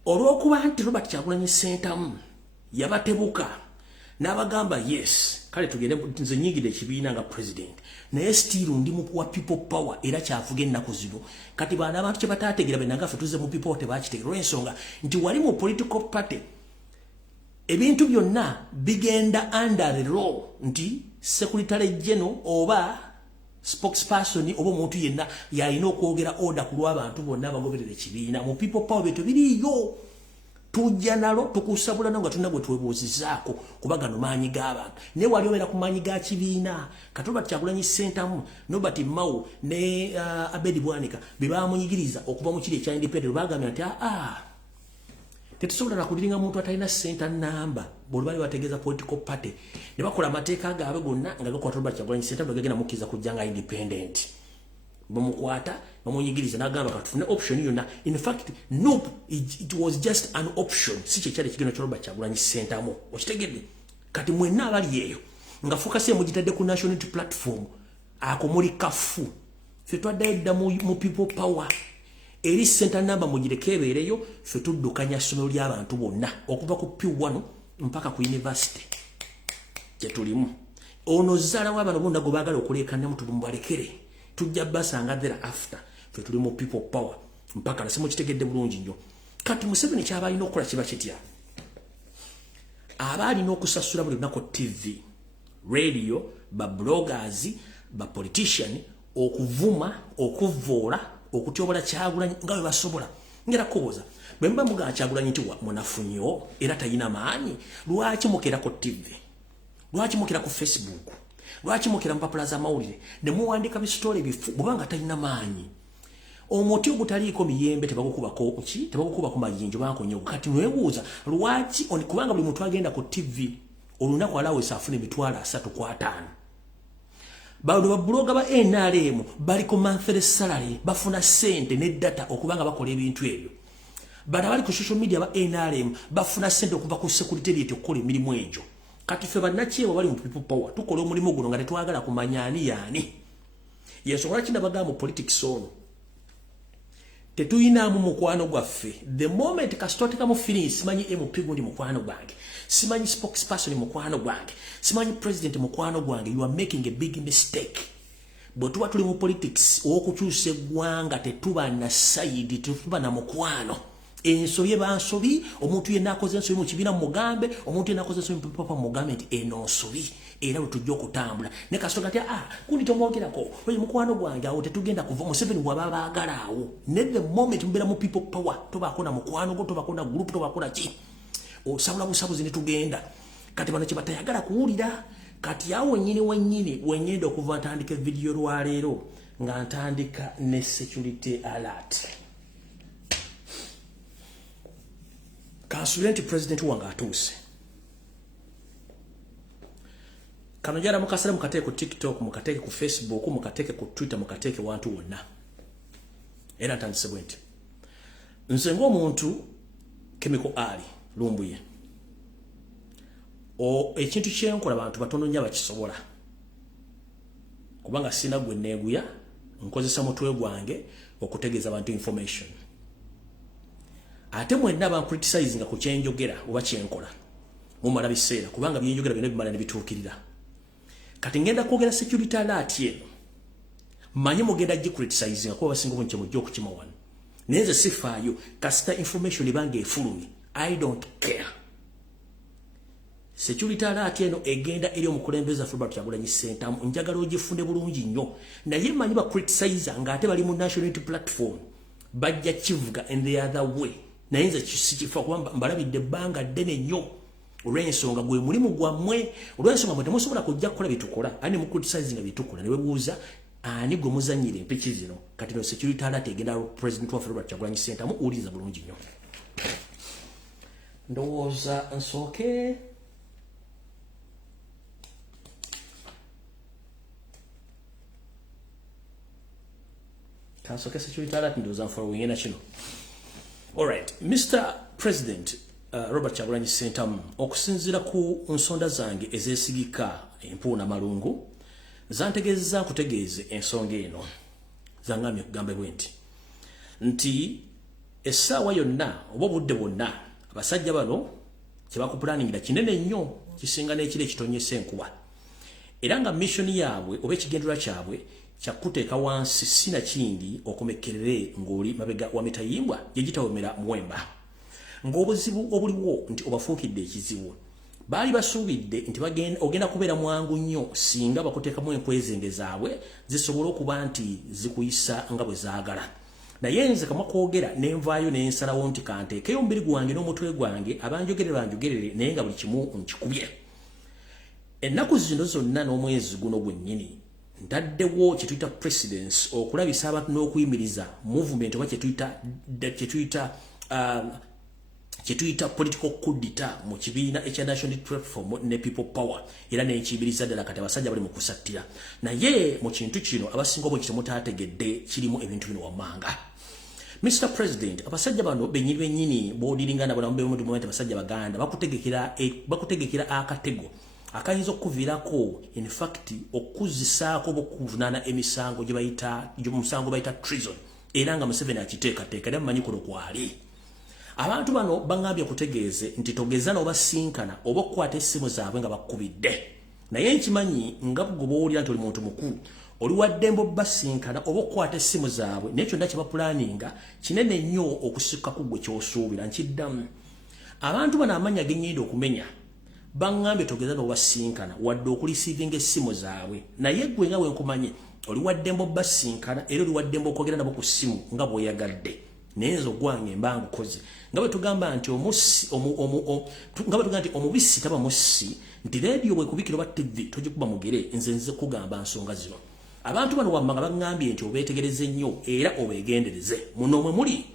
olw'okuba nti Robert Kyagulanyi Ssentamu yabatebuka n'abagamba yes kale tugende nze nyingide ekibiina nga president naye still ndi mu wa people power era kyavuga ennaku zino kati baana abantu kye bataategeera benanga ffe tuzze mu people tebakitegeera olw'ensonga nti wali mu political party ebintu byonna bigenda under the law nti secretary general oba spokesperson oba omuntu yenna yalina okwogera order ku lw'abantu bonna abagoberera ekibiina mu people power beto biriyo tujja nalo tukusabula nga tulina gwe twebuuzizaako kuba gano maanyi g'abantu naye wali obeera ku maanyi ga kibiina Katumba Kyagulanyi Ssentamu Nobert Mao ne Abedi Bwanika be baamunyigiriza okuva mu kiri ekya independent baagambye nti tetusobola na kuliringa muntu atalina ssenta namba buli bali bategeeza political party ne bakola amateeka gaabwe gonna nga gakwata Katumba Kyagulanyi Ssentamu gagenda mukkiza kujjanga independent bamukwata bamunyigiriza n'agamba katufune option yonna in fact nope it was just an option si kye kyali kigenda Katumba Kyagulanyi Ssentamu okitegedde kati mwenna abali eyo nga focus mugitadde ku national unity platform ako muli kafu ffe twaddayo dda mu people power eri center number mugireke ebeereyo ffe tuddukanya ssomero ly'abantu bonna okuva ku P1 mpaka ku university gye tulimu ono zzaala w'abantu bonna gwe baagala okuleekana mutu mubalekere tujja basanga thereafter ffe tuli mu people power mpaka nasimu kitegedde bulungi nnyo kati Museveni ky'abalina okukola kiba kitya abaalina okusasula buli lunaku TV radio ba bloggers ba politician okuvuma okuvoola okutyobola Kyagulanyi nga bwe basobola ngera kubuuza bwe mba muga Kyagulanyi nti munafunyo era tayina maanyi lwaki mukera ku TV lwaki mukera ku Facebook lwaki mukera mpapula z'amawulire ne muwandika bisitole bifu bwanga tayina maanyi omuti ogutaliiko miyembe tebagukubako ki tebagukubako mayinjo bankonyo kati mwebuuza lwaki kubanga buli muntu agenda ku TV olunaku alawesa afune emitwalo 3 ku 5 Bado babloga ba NRM bali ku monthly salary bafuna sente ne data okubanga bakola ebintu ebyo. Bada bali ku social media ba NRM bafuna sente okuva ku security rate okukola emirimu egyo. Kati ffe bannakyewa bali mu people power tukola omulimu guno nga tetwagala kumanya ani yaani. Yesobola kinda bagamba mu politics ono. Tetuyinaamu mukwano gwaffe. The moment kasitoteka mu feelings simanyi MP gundi mukwano gwange. Simanyi spokesperson mukwano gwange. Simanyi president mukwano gwange. You are making a big mistake. Bwe tuba tuli mu politics okukyusa eggwanga tetuba na side tetuba na mukwano. Ensobi bansobi omuntu yenna akoze ensobi mu kibiina mugambe omuntu yenna akoze ensobi mu papa mugambe nti eno nsobi era tujja okutambula ne kasonga ati kundi tomwogerako oyo mukwano gwange awo tetugenda kuva Museveni bw'aba baagala awo ne the moment mbeera mu people power tobaako na mukwano gwo tobaako na group tobaako na ki osabula busabuzi ne tugenda kati bano kye batayagala kuwulira kati awo wennyini wenyenda okuva ntandika video lwaleero nga ntandika ne security alert. Kansulenti president wange atuuse. Kano jara mukasala mukateke ku TikTok, mukateke ku Facebook, mukateke ku Twitter, mukateke wantu wonna. Era ntandise bwenti. Nze ng'omuntu Chemical Ali Lumbuye. Ekintu kyenkola abantu batono nnyo bakisobola. Kubanga sina gwe neeguya, nkozesa mutwe gwange okutegeeza abantu information. Ate mwenna ba criticizing ku kyenjogera oba kyenkola mumala biseera kubanga byenjogera byonna bimala ne bituukirira. Kati ngenda kwogera security alert yeno manye mugenda gi criticizing kuba basinga bunche mujjo okukima wano nenze sifaayo kasita information ibange efulumi. I don't care. Security alert yeno egenda eri omukulembeza Robert Kyagulanyi Ssentamu njagala ogifunde bulungi nnyo naye manyi ba criticizer nga ate bali mu national unity platform bajja kivuga in the other way. Nayenza kifa kwamba mbalabidde banga ddene nnyo olw'ensonga gwe mulimu gwammwe olw'ensonga mwe temusobola kujja kukola bitukola ani mu criticizing bitukola ne webuuza ani gwe muzanyire empiki zino kati no security alert egenda president wa Robert Kyagulanyi Ssentamu uliza bulungi nnyo. Ndowooza nsooke kansoke security alert ndowooza nfollowing ena kino. Alright, Mr. President Robert Kyagulanyi Ssentamu okusinzira ku nsonda zange ezesigika empuuna malungu zantegeeza nkutegeeze ensonga eno zangamye kugambe bwenti nti essaawa yonna oba obudde bwonna abasajja bano kyebakupulaningira kinene nnyo kisinga n'ekiro ekitonyesa enkuba era nga mission yaabwe oba ekigendera kyabwe kyakuteeka wansi sina kindi okumekkerere ng'oli mabega wa mitayimbwa gye gitawemera muwemba ng'obuzibu obuliwo nti obafuukidde ekizibu bali basuubidde nti ogenda kubeera mwangu nnyo singa bakuteekamu enkwezenge zaabwe zisobola okuba nti zikuyisa nga bwe zaagala. Naye nze kamwa kwogera nenvaayo nensalawo nti kanteekeyo omubiri gwange n'omutwe gwange abanjogerere banjogerere naye nga buli kimu nkikubye. Ennaku zino zonna n'omwezi guno gwennyini ntaddewo kye tuyita precedence okulabisa abantu n'okuyimiriza movement oba kye tuyita political coup d'etat mu kibiina ekya National Platform ne People Power era n'ekiyimiriza ddala kati abasajja bali mu kusattira. Naye mu kintu kino abasinga obwekityo mutaategedde kirimu ebintu bino wammanga. Mr. President, abasajja bano bennyini boodiringa na bulamu bw'omuntu moment abasajja baganda bakutegekera akatego akayinza okuviirako in fact okuzisaako okuvunaana emisango gye bayita omusango bayita treason era nga Museveni akiteekateeka era mumanyi kuno kwali. Abantu bano bangambye kutegeeze nti togeza n'obasinkana oba okukwata essimu zaabwe nga bakubidde. Naye nkimanyi nga bwe owulira nti oli muntu mukulu oli waddembe basinkana oba okukwata essimu zaabwe naye kyonna kye bapulaninga kinene nnyo okusikkako gwe ky'osuubira. Nkiddamu abantu bano amanya genyenda okumenya bangambye togeza n'obasinkana wadde okulisiivinga essimu zaabwe naye gwe nga bwe nkumanye oli waddembe basinkana era oli waddembe okwogera nabo ku ssimu nga bw'oyagadde. Naye nze ogwange mba ngukoze nga bwe tugamba nti omubisi taba mussi nti leediyo bwekubikira oba TV togikuba mugere nze kugamba nsonga zino. Abantu bano wammanga bangambye nti obeetegereze nnyo era obeegendereze. Muno mwe muli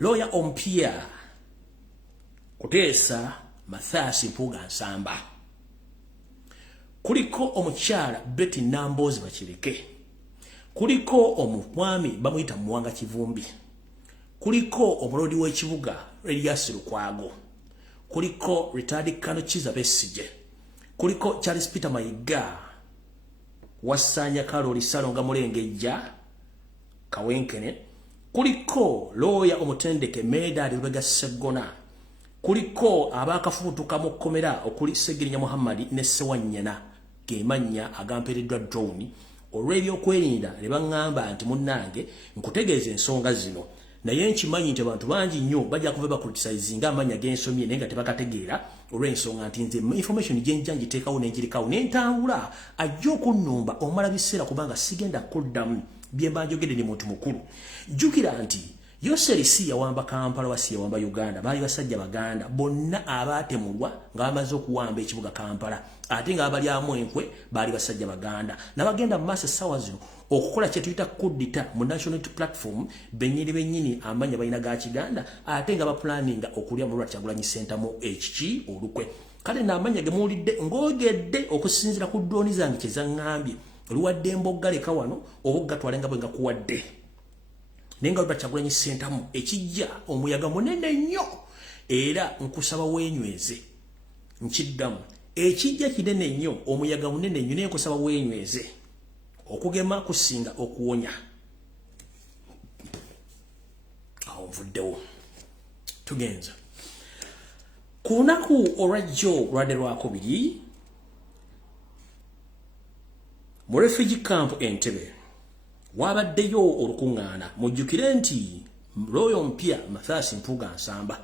Lawyer Ompia Kuteesa Mathasi Mpuga Nsamba, kuliko omukyala Betty Nambozi Bakireke, kuliko omwami bamuyita Muwanga Kivumbi, kuliko omulodi w'ekibuga Elias Lukwago, kuliko retired Colonel Kiza Besigye, kuliko Charles Peter Mayiga, Wasanya Karoli Salonga Mulengejja Kawenkene, kuliko Lawyer Omutendeke Medard Lubega Segona, kuliko abakafuutuka mu kkomera okuli Segirinya Muhammad ne Sewanyana gemanya agampereddwa drone olw'ebyokwerinda ne baŋŋamba nti munnange nkutegeeza ensonga zino naye nkimanyi nti abantu bangi nnyo bajja kuva bakritisayizinga amanya g'ensomye naye nga tebakategeera olw'ensonga nti nze information gyenjja ngiteekawo n'engirikawo n'entambula ajja okunnumba omala biseera kubanga sigenda kuddamu bye mba njogedde ni muntu mukulu. Jjukira nti Yoseri si yawamba Kampala wasi yawamba Uganda baali basajja baganda bonna abaatemulwa nga bamaze okuwamba ekibuga Kampala ate nga abalyamu enkwe baali basajja baganda nabagenda mu maaso essaawa zino okukola kye tuyita coup d'etat mu National Platform bennyini amanya balina ga Kiganda ate nga bapulaninga okulya mu Kyagulanyi Center mu HG Olukwe. Kale n'amanya gemuwulidde ng'ogedde okusinziira ku droni zange kye zaŋŋambye oluwadde emboggaleka wano oba ogatwale nga bwe nga kuwadde nenga lwa Kyagulanyi Center mu ekijja omuyaga munene nnyo era nkusaba wenyweze nkiddamu ekijja kinene nnyo omuyaga munene nnyo naye nkusaba wenyweze okugema kusinga okuwonya. Awo nvuddewo tugenza ku lunaku olwajjo lwadde lwakubiri mu refugee camp Entebbe wabaddeyo olukuŋŋaana mujjukire nti Lawyer Ompia Mathasi Mpuga Nsamba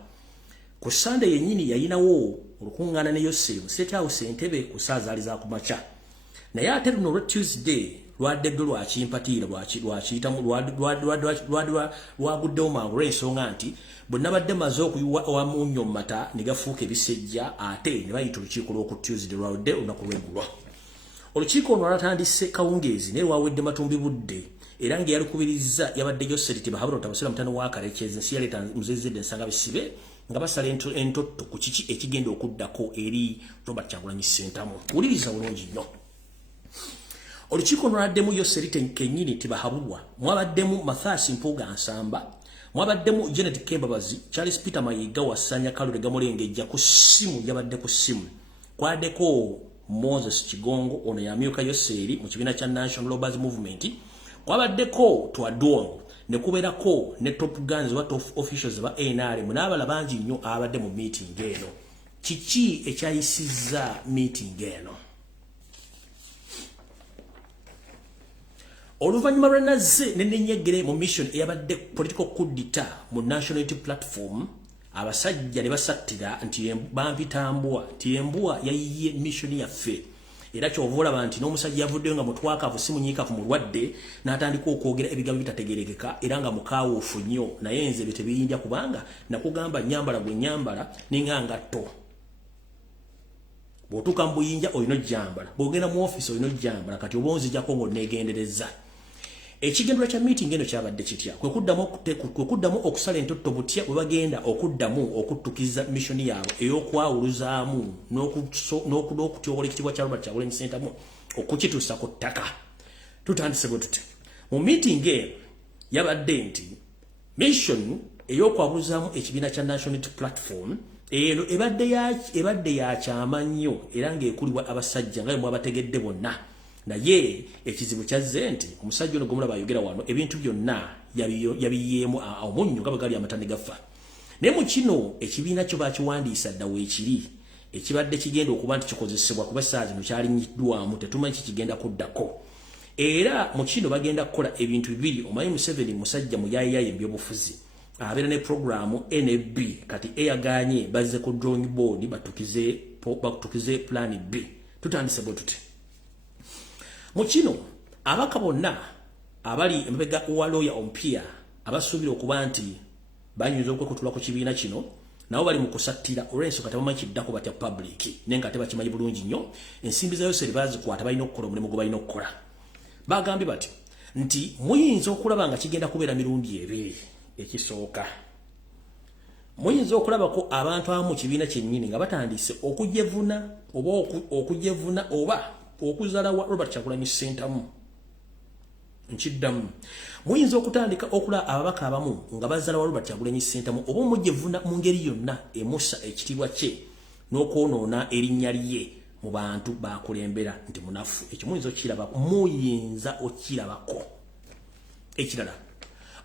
ku Sunday yennyini yayinawo olukuŋŋaana ne Yoseri mu State House Entebbe ku saa zaali za kumakya naye ate luno olwa Tuesday lwaddedde lwakimpatiira lwaguddewo mangu olw'ensonga nti bwe nabadde maze okuyiwa awamunnyo mu mata ne gafuuka ebisejja ate ne bayita olukiiko lw'oku Tuesday lwawedde olunaku lw'eggulo. Olukiiko ono lwatandise kawungeezi naye lwawedde matumbi budde era ng'eyalukubiriza yabadde Yoseri Tibahabula Otabasira mutano wa Karekyezi nsi yaleeta muzizidde ensanga bisibe nga basala entotto ku kiki ekigenda okuddako eri Robert Kyagulanyi Ssentamu. Wuliriza bulungi nnyo. Olukiiko lwaddemu Yoseri kennyini Tibahabulwa, mwabaddemu Mathasi Mpuga Nsamba, mwabaddemu Janet Kembabazi, Charles Peter Mayiga, Wasanya Kalule Gamulengejja ku ssimu yabadde ku ssimu. Kwaddeko Moses Kigongo ono yamyuka Yoseri mu kibiina kya National Labourers Movement. Kwabaddeko Twadongo ne kubeerako ne top guns wa top officials ba NRM n'abala bangi nnyo abadde mu meeting eno. Kiki ekyayisizza meeting eno? Oluvannyuma lwenazze ne nennyegere mu mission eyabadde political coup d'etat mu National Platform abasajja ne basattira nti bampitambua nti embwa yayiye mission yaffe era kyovula bantu n'omusajja yavuddeyo nga mutwakavu simunyiikafu mulwadde n'atandika okwogera ebigambo bitategerekeka era nga mukawuufu nnyo naye nze bye tebiyindya kubanga nakugamba nyambala gwe nyambala ninga ngatto bw'otuuka mu buyinja olina ojjambala bw'ogenda mu ofiisi olina ojjambala kati oba onzijjako ng'oneegendereza ekigendera kya meeting eno kyabadde kitya kwe kuddamu okusala entotto butya bwe bagenda okuddamu okuttukiza mission yaabwe ey'okwawuluzaamu n'okutyobola ekitiibwa kya Robert Kyagulanyi Ssentamu okukituusa ku ttaka tutandise bwe tuti mu meeting eno yabadde nti mission ey'okwawuluzaamu ekibiina kya National Unity Platform eno ebadde ya kyama nnyo era ng'ekulibwa abasajja nga bwe mwabategedde bonna naye ekizibu kyazze nti omusajja ono gomulaba ayogera wano ebintu byonna yabiyeemu omunnyo nga bwe gali amatani gafa naye mu kino ekibiina kyo bakiwandiisa dda weekiri ekibadde kigenda okuba nti kikozesebwa kuba saa zino kyalinyiddwamu tetumanyi kikigenda kuddako era mu kino bagenda kukola ebintu bibiri omanyi Museveni musajja muyayiyayi ebyobufuzi abeera ne programu NAB kati eyaganye bazze ku drawing board batukize plan B tutandise bwe tuti mu kino abaka bonna abali emabega wa lawyer ompia abasuubira okuba nti banyuza okwekutula ku kibiina kino nabo bali mu kusattira olw'ensonga tebamanyi kiddako batya public naye nga tebakimanyi bulungi nnyo ensimbi za Yoseri bazikwata balina okukola omulimu gwe balina okukola bagambye bati nti muyinza okulaba nga kigenda kubeera mirundi ebiri ekisooka muyinza okulabako abantu abamu mu kibiina kyennyini nga batandise okujevuna oba okuzaala wa Robert Kyagulanyi Ssentamu nkiddamu muyinza okutandika okulaba ababaka abamu nga bazaala wa Robert Kyagulanyi Ssentamu oba omujevuna mu ngeri yonna emussa ekitiibwa kye n'okwonoona erinnya lye mu bantu bakulembera nti munafu ekyo muyinza okirabako ekirala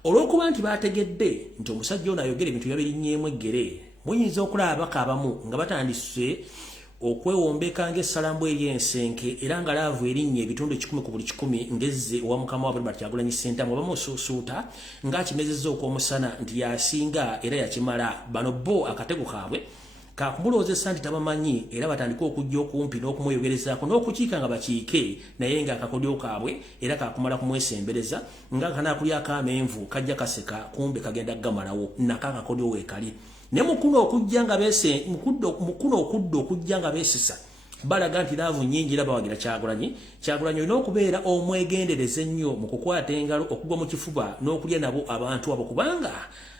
olw'okuba nti bategedde nti omusajja ono ayogera ebintu byabirinnyeemu eggere muyinza okulaba ababaka abamu nga batandise okwewombeka ng'essalambu ery'ensenke era nga laavu erinnya ebitundu 10 ku buli 10 ngezze owa mukama wa Robert Kyagulanyi Ssentamu abamusuusuuta ng'akimezezza okw'omusana nti yasinga era yakimala bano bo akatego kaabwe kakumuloozesa nti tabamanyi era batandika okujja okumpi n'okumweyogerezaako n'okukiika nga bakiike naye ng'akakodyo kaabwe era kakumala kumwesembereza nga kanaakulyako amenvu kajja kaseka kumbe kagenda gamalawo nako akakodyo weekali ne mukuno okujja nga beesisa balaga nti laavu nnyingi era bawagira Kyagulanyi olina okubeera omwegendereze ennyo mu kukwata engalo okugwa mu kifuba n'okulya nabo abantu abo kubanga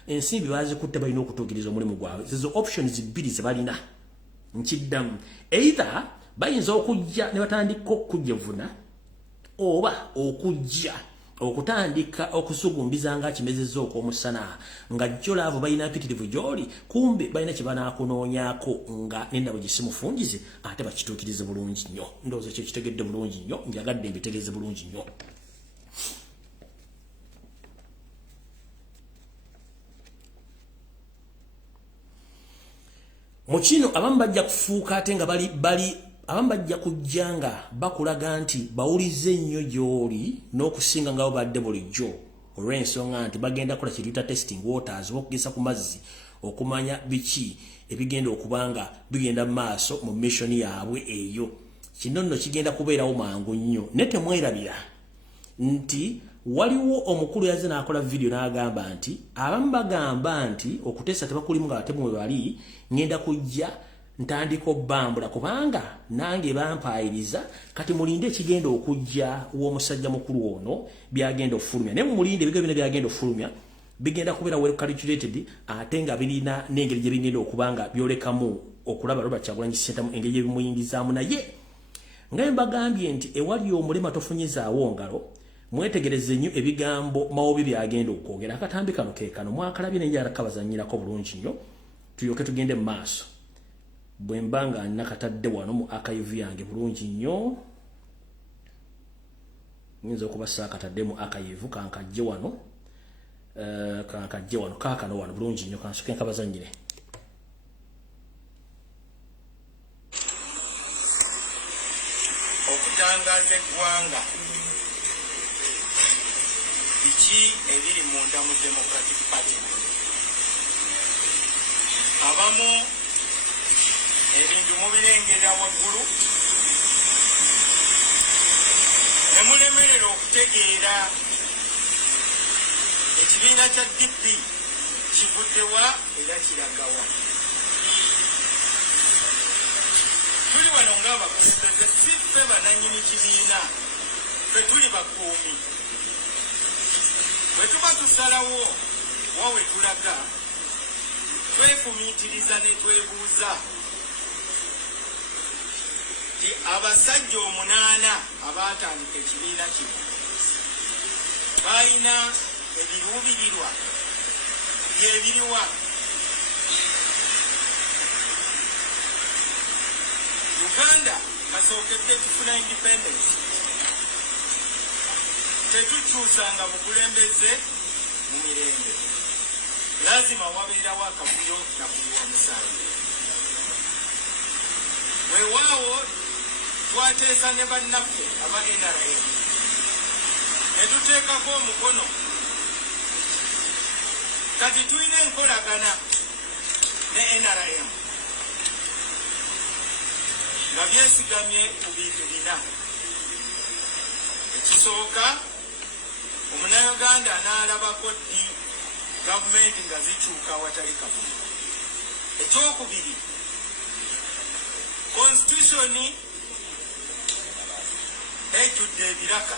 ensimbi bazikutte balina okutuukiriza omulimu gwabwe zezo options bbiri ze balina nkiddamu either bayinza okujja ne batandika okujevuna oba okujja okutandika okusugumbiza nga kimezezza okw'omusana nga jjo laavu balina mpitirivu gy'oli kumbe balina kye banaakunoonyaako nga n'endabo gye simufungize ate bakituukirize bulungi nnyo ndowooza ekyo kitegedde bulungi nnyo njagadde mbitegeeze bulungi nnyo mu kino abamu bajja kufuuka ate nga abamu bajja kujja nga bakulaga nti bawulize ennyo gy'oli n'okusinga nga badde bulijjo olw'ensonga nti bagenda kukola kye tuyita testing waters oba okugesa ku mazzi okumanya biki ebigenda okuba nga bigenda mu maaso mu mission yaabwe eyo kino nno kigenda kubeerawo mangu nnyo naye temwerabira nti waliwo omukulu yazze n'akola video n'agamba nti abamu bagamba nti okuteesa tebakulimu nga batemu we bali ngenda kujja ntandika obbambula kubanga nange bampayiriza kati mulinde ekigenda okujja w'omusajja mukulu ono byagenda ofulumya naye mulinde ebigo bino byagenda ofulumya bigenda kubeera well calculated ate nga birina n'engeri gye bigenda okuba nga byolekamu okulaba Robert Kyagulanyi Ssentamu engeri gye bimuyingizaamu naye nga mbagambye nti ewali omulema tofunyizaawo ngalo mwetegereze nnyo ebigambo mawobi byagenda okwogera akatambi kano keekano mwakalabye nenjala kabazanyirako bulungi nnyo tuyoke tugende mu maaso bwe mba nga nakatadde wano mu archive yange bulungi nnyo nyinza okuba saakatadde mu archive kankajje wano kaakano wano bulungi nnyo kansoke nkabazanyire okutangaza eggwanga biki ebiri munda mu Democratic Party abamu ebintu mubirengera waggulu ne mulemerera okutegeera ekibiina kya DP kivuddewa era kiragawa. Tuli wano ng'abakulembeze, si ffe banannyini kibiina, ffe tuli bakuumi. Bwe tuba tusalawo wa we tulaga, twefumiitiriza ne twebuuza nti abasajja 8 abaatandika ekibiina kino balina ebiruubirirwa byebiriwa. Uganda kasookedde tufuna independence, tetukyusanga bukulembeze mu mirembe, lazima wabeerawo akavuyo na kuliwa musango. Weewaawo twateesa ne bannaffe aba NRM ne tuteekako omukono, kati tulina enkolagana ne NRM nga byesigamye ku bintu bina. Ekisooka, omunnayuganda n'alabako ddi gavumenti nga zikyuka awatali kavuyo. Ekyokubiri, konstitutioni ejjudde ebiraka.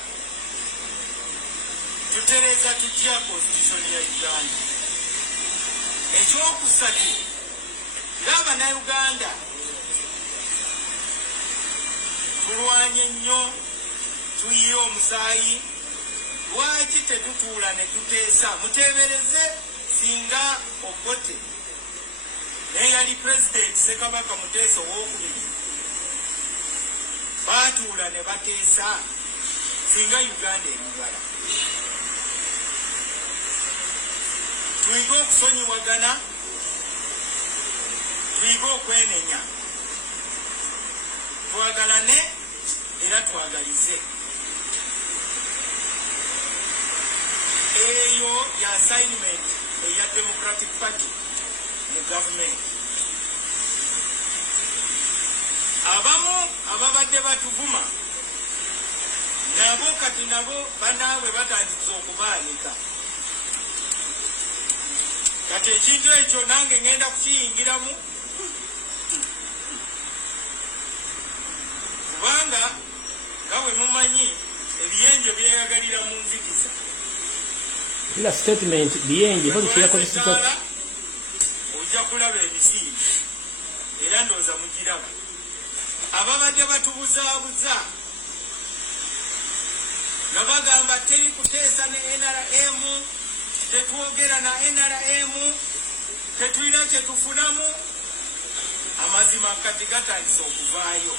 Tutereeza tutya konstitutioni ya Uganda? Ekyokusatu, ng'abannayuganda tulwanye nnyo, tuyiye omusaayi, lwaki tetutuula ne tuteesa? Muteebereze singa Obote naye yali President Ssekabaka Muteesa owookubiri baatuula ne bateesa, singa Uganda eribala. Tuyige okusonyiwagana, tuyige okwenenya, twagalane era twagalize. Eyo ya assignment eya Democratic Party mu government. Abamu ababadde batuvuma nabo kati nabo banaabwe batandise okubaanika. Kati ekintu ekyo nange ngenda kukiyingiramu, kubanga nga bwe mumanyi ebiyenje byeyagalira mu nzikiza. Ila statement biyenje bali kyakozesa ojja kulaba ebisimbi era ndooza mugiraba. Ababadde batubuzaabuza nga bagamba teri kuteesa ne NRM, tetwogera na NRM, tetulina kyetufunamu, amazima kati gatandise okuvaayo.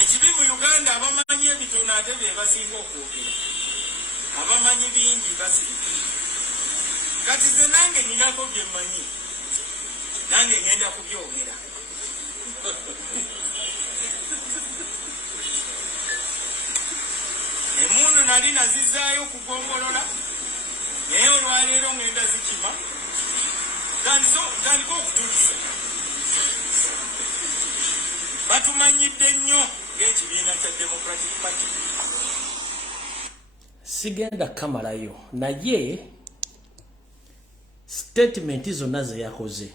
Ekibi mu Uganda abamanyi ebitono ate bye basinga okwogera, abamanyi bingi basirika. Kati ze nange ninako bye mmanyi, nange ngenda kubyogera. Emundu nali nazizaayo kugongolola, naye olwaleero ngenda zikima, tandika okutulisa. Batumanyidde nnyo ng'ekibiina kya Democratic Party. Sigenda kamalayo naye statement zonna ze yakoze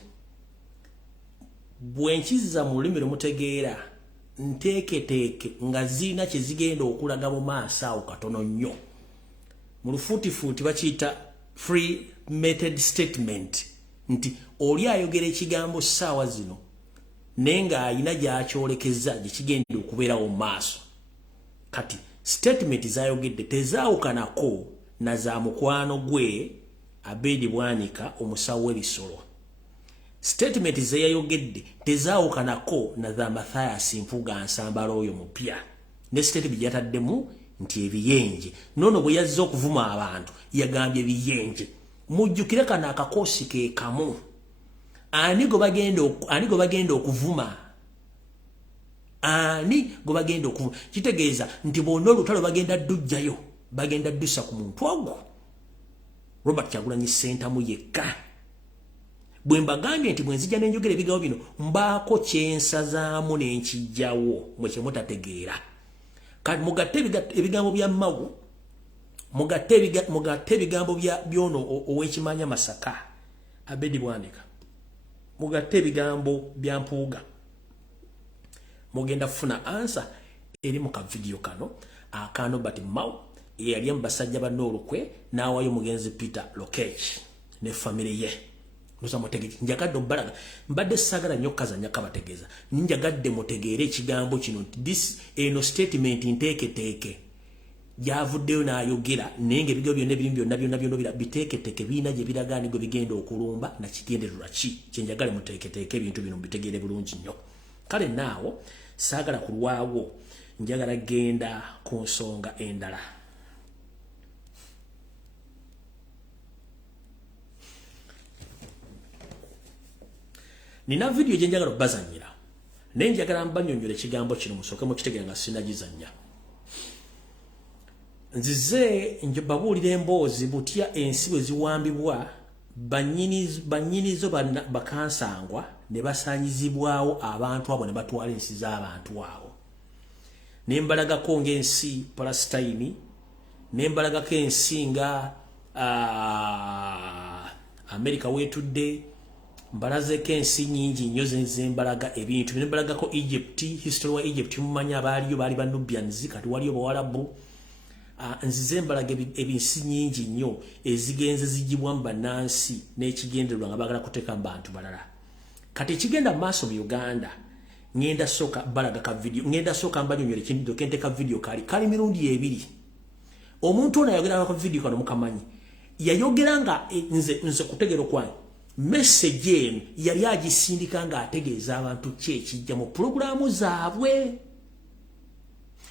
bwenkiza mu lulimi lumutegeera nteeketeeke nga zirina kye zigenda okulaga mu maaso awo katono nnyo. Mu lufuutifuuti bakiyita free method statement, nti oli ayogera ekigambo ssaawa zino naye ng'ayina gy'akyolekeza gye kigenda okubeerawo mu maaso. Kati statement zayogedde tezaawukanako na za mukwano gwe Abedi Bwanika omusawo w'ebisolo. Statement ze yayogedde tezaawukanako na za Mathias Mpuga Nsambala oyo mupya. Ne statement yataddemu nti ebiyenje. Nono bwe yazze okuvuma abantu yagambye ebiyenje. Mujjukire kana akakoosi ke kamu. Ani go bagenda okuvuma. Ani go bagenda okuvuma. Kitegeeza nti bonna olutalo bagenda ddujjayo. Bagenda ddusa ku muntu ogwo. Robert Kyagulanyi Ssentamu yekka bwe mbagambye nti bwe nzija n'enjogera ebigambo bino mbaako kyensazaamu n'enkijjawo mwe kye mutategeera. Kati mugatte ebigambo bya Mawu, mugatte ebigambo by'ono ow'ekimanya Masaka Abedi Bwanika, mugatte ebigambo bya Mpuuga, mugenda kufuna ansa eri mu kavidiyo kano akano bati Mawu eyali mu basajja ba Olukwe n'awayo mugenzi Peter Lokech ne family ye. Nusa mutegeeze njagadde obbalaga mbadde sagala nnyo kazanya kabategeeza njagadde mutegeere ekigambo kino this eno statement nteeketeeke gyavuddeyo n'ayogera naye ng'ebigambo byonna ebirimu byonna biteeketeeke biina gye biraga nigo bigenda okulumba na kigendererwa ki kyenjagale muteeketeeke ebintu bino mbitegeere bulungi nnyo. Kale naawo saagala kulwawo njagala genda ku nsonga endala. Nina video gye njagala obbazannyira naye njagala mbanyonyola ekigambo kino musooke mukitegeera nga sinagizannya. Nzize babuulira emboozi butya ensi bwe ziwambibwa bannyinizo bakansangwa ne basaanyizibwawo abantu abo ne batwala ensi z'abantu abo. Ne mbalagako ng'ensi Palestine, ne mbalagako ensi nga Amerika weetudde, mbalazeko ensi nnyingi nnyo zembalaga ebintu. Ne mbalagako Egypt, history wa Egypt mumanya abaaliyo baali Nubians, kati waliyo Bawarabu. Nzize mbalaga ebinsi nnyingi nnyo ezigenze zigibwa mu bannansi n'ekigendererwa nga bagala kuteeka mu bantu balala. Kati ekigenda mu maaso mu Uganda ngenda soka balaga ka video, ngenda soka mbanyonyola ekintu kenteka video kali mirundi ebiri. Omuntu ono yayogera ku video kano mukamanyi yayogera nga nze kutegeera kwange message eno yali agisindika nga ategeeza abantu kyekijja mu programu zaabwe.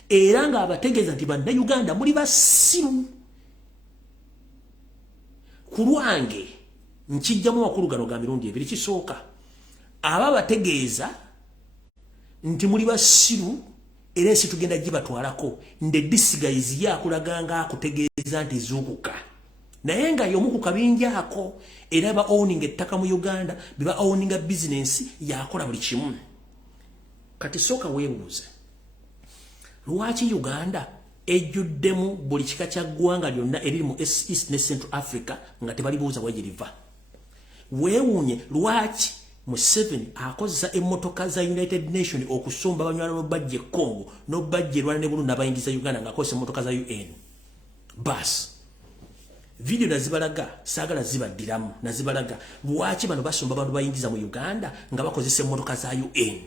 Era nga abategeeza nti bannayuganda muli basiru. Ku lwange nkijjamu amakulu gano ga mirundi ebiri. Kisooka aba bategeeza nti muli basiru era ensi tugenda gibatwalako nde disguise yakulaga nga akutegeeza nti zuukuka. Naye nga y'omu ku kabinja ako era ba owning ettaka mu Uganda biba owning business yakola buli kimu. Kati sooka weebuuze lwaki Uganda ejjuddemu buli kika kya ggwanga lyonna eriri mu East ne Central Africa nga tebalibuuza wegiriva. Weewuunye lwaki Museveni akozesa emmotoka za United Nations okusomba abanywala n'obajja Congo n'obajja Rwanda ne Burundi abayingiza Uganda ng'akozesa emmotoka za UN. Bas video nazibalaga saagala zibaddiramu nazibalaga lwaki bano basomba abantu bayingiza mu Uganda nga bakozesa emmotoka za UN.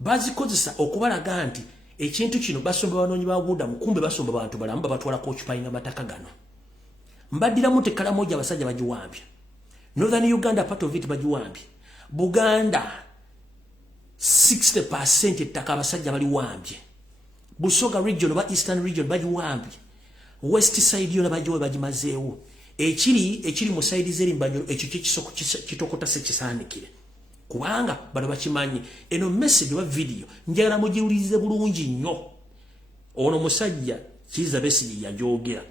Bazikozesa okubalaga nti ekintu kino basomba banoonyi babuudamu kumbe basomba bantu balamu babatwala kookipayinga mataka gano. Mbaddiramu tekala moja abasajja bagiwambye. Northern Uganda part of it bagiwambye. Buganda 60% ettaka abasajja baliwambye. Busoga region oba Eastern region bagiwambye. West side yona bagimazeewo. Ekiri mu side zeri mbanyo ekyo kisoko kitokota sekisaanikire. Kubanga bano bakimanyi eno message wa video njagala mugiwulirize bulungi nnyo. Ono musajja Kiza Besigye yajogera.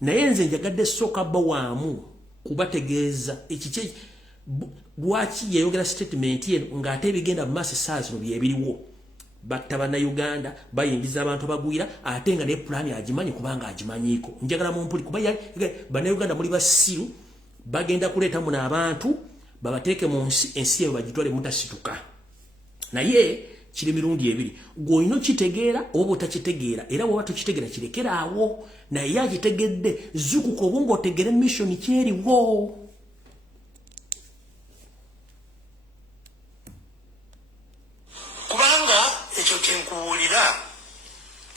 Naye nze njagadde soka bawaamu kubategeeza ekiki lwaki yayogera statement ye ng'ate ebigenda mu maaso essaazi no byebiriwo. Batta bannayuganda bayingiza abantu bagwira ate nga ne pulaani agimanyi kubanga agimanyiiko. Njagala mumpuli kuba bannayuganda muli basiru bagenda kuleeta muno abantu babateeke mu ensi eyo bagitwale mutasituka. Naye kiri mirundi ebiri. Gw'olina kitegeera oba otakitegeera era bw'oba tukitegeera kirekera awo. Naye agitegedde zukuka obunga otegere mission kyeriwo. Kubanga ekyo kyenkuwulira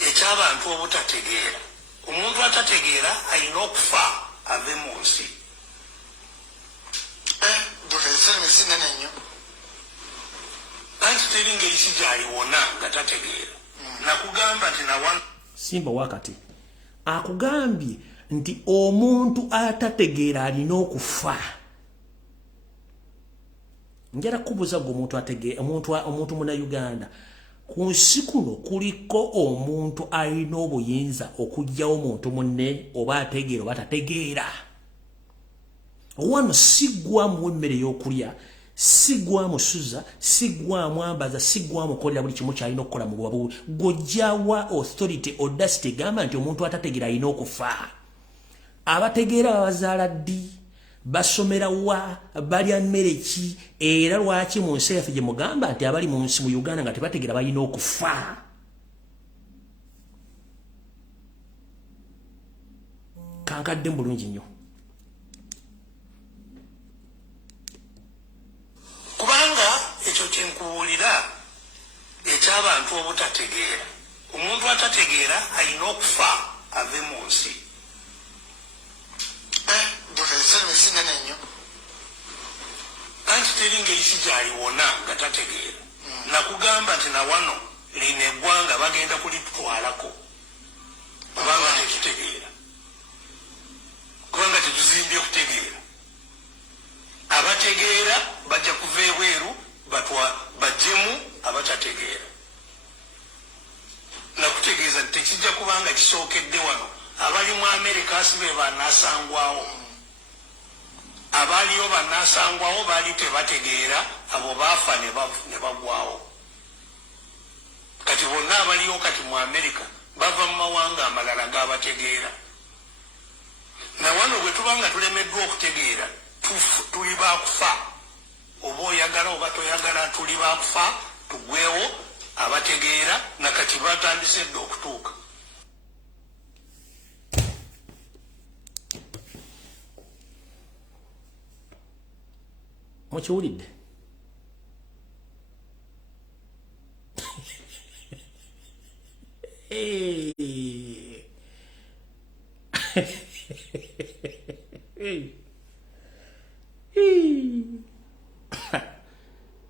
eky'abantu obutategeera. Omuntu atategeera alina okufa ave mu nsi. Anti teri ngeri kijaliwona nga tategeera. Nakugamba nti nawana Simba wakati akugambye nti omuntu atategeera alina okufa. Njala kubuza go omuntu ategeera omuntu muna Uganda ku nsi kuno kuliko omuntu alina obuyinza okujjawo omuntu munne oba ategeera oba tategeera. wano sigwamu emmere y'okulya sigwamu suza sigwamu ambaza sigwamu kolera buli kimu kyalina okukola mu bwabu gojjawa authority audacity gamba nti omuntu atategeera alina okufa abategeera babazaala ddi basomera wa balya mmere ki era lwaki mu nsi yaffe gye mugamba nti abali mu nsi mu Uganda nga tebategeera balina okufa kankadde bulungi nnyo kubanga ekyo kyenkuwulira eky'abantu obutategeera omuntu atategeera alina okufa ave mu nsi anti teri ngeri si gy'aliwona nga tategeera nakugamba nti na wano lino eggwanga bagenda kulitwalako kubanga tetutegeera kubanga tetuzimbye okutegeera abategeera bajja kuva ebweru bajjemu abatategeera nakutegeeza nti tekijja kubanga kisookedde wano abali mu Amerika asibe banaasangwawo abaliyo banaasangwawo baali tebategeera abo baafa ne bagwawo kati bonna abaliyo kati mu Amerika bava mu mawanga amalala g'abategeera na wano bwe tuba nga tulemeddwa okutegeera tuli bakufa oba oyagala oba toyagala tuli bakufa tugwewo abategeera nakati batandise dde okutuuka mukiwulidde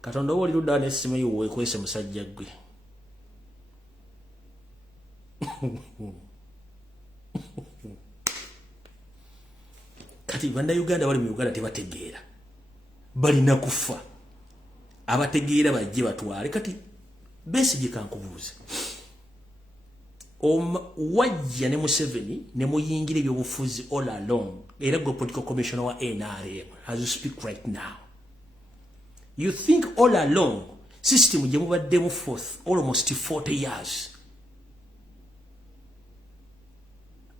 katonda oba oli luddawa n'essimu yo weekwese musajja gwe kati bannayuganda bali mu Uganda tebategeera balina kufa abategeera bajje batwale kati Besigye kankubuuze wajja ne Museveni ne muyingira ebyobufuzi all along era gwe political commissioner wa NRM as you speak right now you think all along system gye mubaddemu for almost 40 years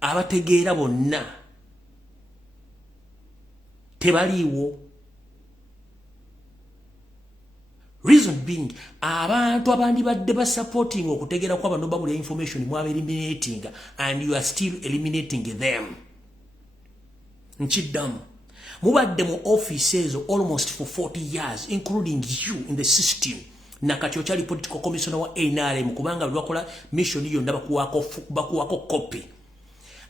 abategeera bonna tebaliiwo reason being abantu abandi badde ba supporting okutegeera kwa bano babula information mwa eliminating and you are still eliminating them nchiddamu mubadde mu offices almost for 40 years including you in the system nakati okyali political commissioner wa NRM kubanga lwakola mission yonna bakuwako copy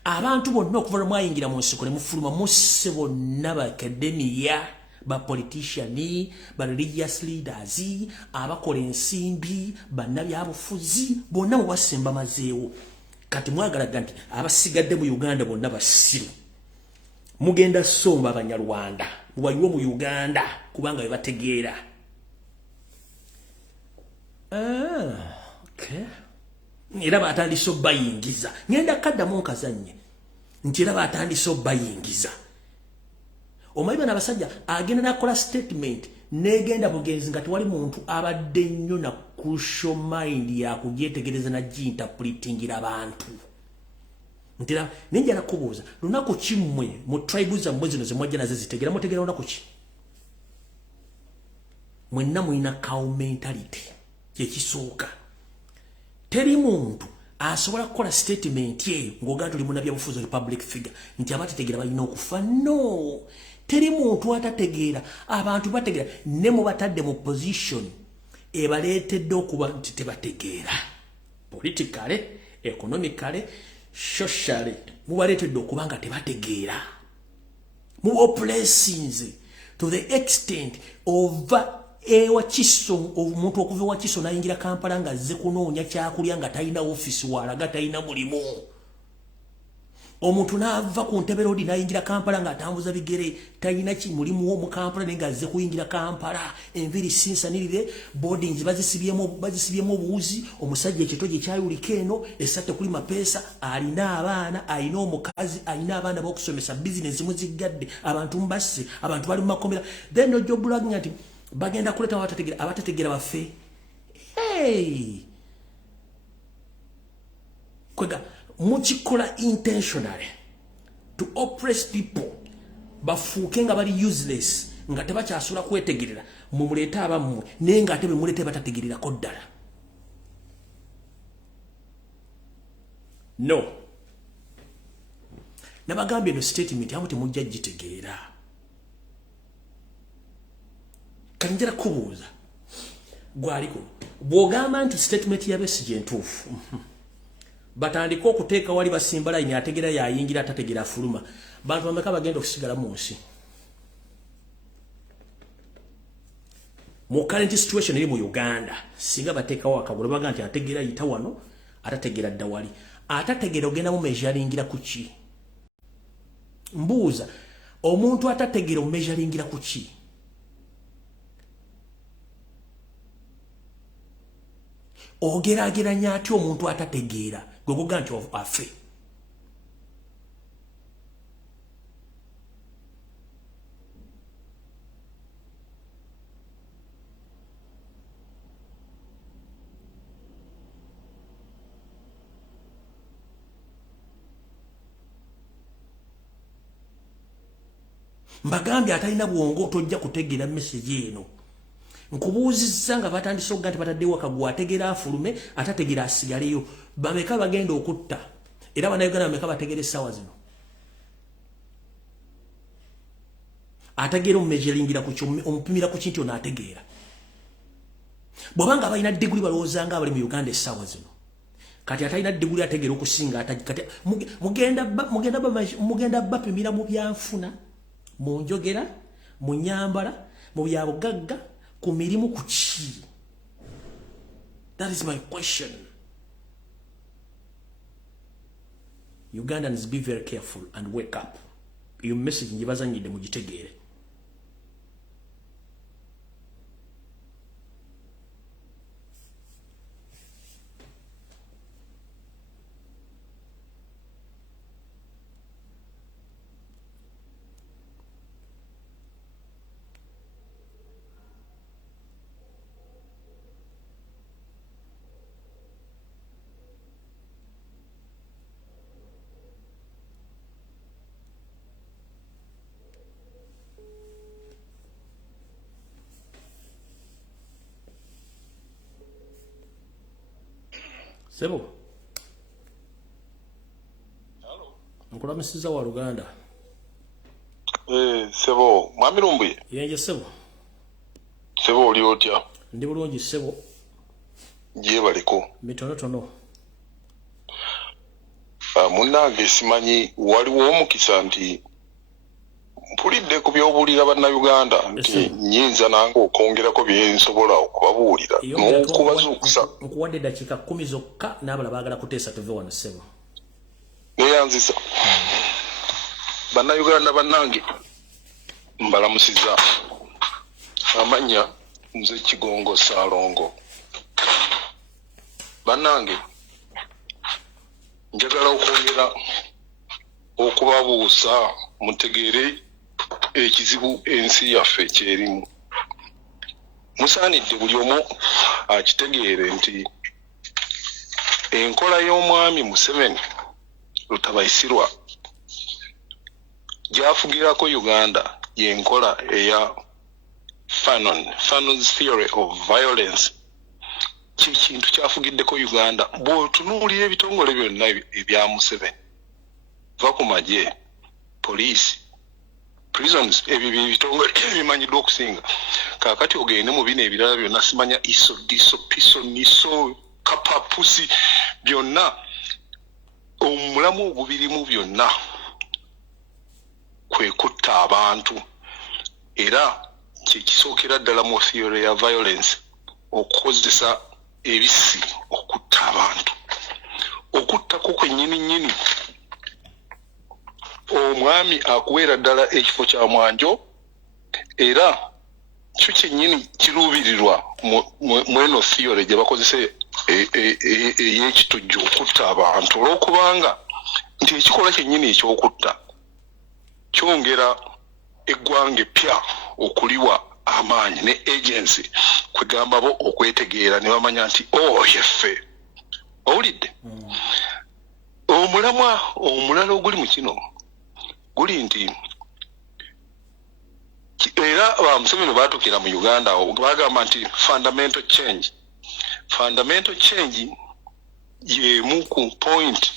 abantu bonna okuva lwe mwayingira mu nsiko ne mufuluma musse bonna ba academia ba politician ba religious leaders abakola ensimbi bannabyabufuzi bonna mubasemba mazeewo kati mwagalaga nti abasigadde mu Uganda bonna basiru mugenda somba abanyarwanda mubayiwo mu Uganda kubanga bebategeera okay era batandise bayingiza ngenda kaddamu nkazanye nti era batandise bayingiza omayiba n'abasajja agenda nakola statement negenda bugenzi nga tewali muntu abadde nnyo na crucial mind ya kugyetegereza na interpretingira abantu ntira ninja nakubuuza lunaku kimmwe mu tribes za mwezi noze mwajja nazo zitegera mutegera lunaku ki mwenna mwina cow mentality kyekisooka teri muntu asobola kukola statement ye ngoga tuli munabya bufuzo public figure nti abategeera balina okufa no teri muntu atategeera abantu bategeera ne mu batadde mu position ebaleetedde okuba nti tebategeera politically economically socially mubaleetedde okuba nga tebategeera mu blessings to the extent of ewa kiso omuntu okuva wa kiso nayingira Kampala nga azze kunoonya kyakulya nga talina office walaga talina mulimu omuntu n'ava ku ntebe road n'ayingira Kampala ng'atambuza bigere talina kimulimu wo mu Kampala naye ng'azze kuyingira Kampala enviri sinsanirire boardings bazisibyemu obuwuzi omusajja ekitogi kyayulika eno esatte kuli mapeesa alina abaana alina omukazi alina abaana b'okusomesa bizinesi muziggadde abantu mbasse abantu bali mu makomera then ojo blogging ati bagenda kuleta abatategeera baffe kwega mukikola intentionally to oppress people bafuuke nga bali useless nga tebakyasula kwetegerera mumuleete abammwe naye nga ate bemuleete batategererako ddala no nabagambye eno statement amu temujja gitegeera kanjira kubuuza gwaliko bw'ogamba nti statement ya Besigye ntuufu batandika okuteeka wali basimba line ategera yayingira atategera fuluma bantu bameka bagenda okusigala mu nsi mu current situation eri mu Uganda singa bateekawo akagula baga nti ategera yita wano atategera dda wali atategera ogenda mu measuringira ku ki mbuuza omuntu atategera mu measuringira ku ki ogerageranya ati omuntu atategeera gogoga nti afe mbagambye atalina bwongo tojja kutegeera message eno nkubuuzizza nga batandise okuga nti bataddewo akagwa ategeera afulume atategeera asigaleyo bameka bagenda okutta era bannayuganda bameka bategeera essaawa zino ategeera omumeasuringira ku omupimira ku kinti ono ategeera bw'abanga balina diguli balowooza nga abali mu Uganda essaawa zino kati atalina diguli ategeera okusinga kati mugenda bapimira mu byanfuna mu njogera mu nyambala mu byabugagga ku mirimu ku ki? That is my question. Ugandans, be very careful and wake up. Your message njibazanyide mugitegeere. Sebo. Hello. Nkulamisiza wa Luganda. Sebo, mwami Lumbuye. Yenje Sebo. Sebo oli otya? Ndi bulungi Sebo. Je baliko. Mitono. Munnange simanyi waliwo omukisa nti mpulidde ku by'obuulira bannayuganda nti nyinza nange okwongerako bye nsobola okubabuulira n'okubazuukusa. Nkuwadde dakiika 10 zokka n'abala baagala kuteesa tuve wano Sebo. Neyanziza. Bannayuganda bannange mbalamusiza. Amanya nze Kigongo Saalongo. Bannange njagala okwongera okubabuusa mutegeere ekizibu ensi yaffe kyerimu. Musaanidde buli omu akitegeere nti enkola y'omwami Museveni Lutabaisirwa gy'afugirako Uganda y'enkola eya Fanon's theory of violence. Kintu kyafugiddeko Uganda bw'otunuulira ebitongole byonna ebya Museveni va ku magye police prisons ebyo bitongole ebimanyiddwa okusinga kaakati ogende mu bino ebirala byonna simanya iso diso piso niso kapapusi byonna omulamu ogubirimu byonna kwe kutta abantu era kyekisookera ddala mu theory ya violence okukozesa ebisi okutta abantu okuttako kwennyini omwami akuweera ddala ekifo kya mwanjo era kyo kyennyini kiruubirirwa mweno theory gye bakozese ey'ekitujju okutta abantu olw'okubanga nti ekikolwa kyennyini eky'okutta kyongera eggwanga eppya okuliwa amaanyi ne agency kwegamba bo okwetegeera ne bamanya nti yeffe owulidde omulamwa omulala oguli mu kino guli nti era Museveni baatukira mu Uganda bagamba nti fundamental change yemu ku point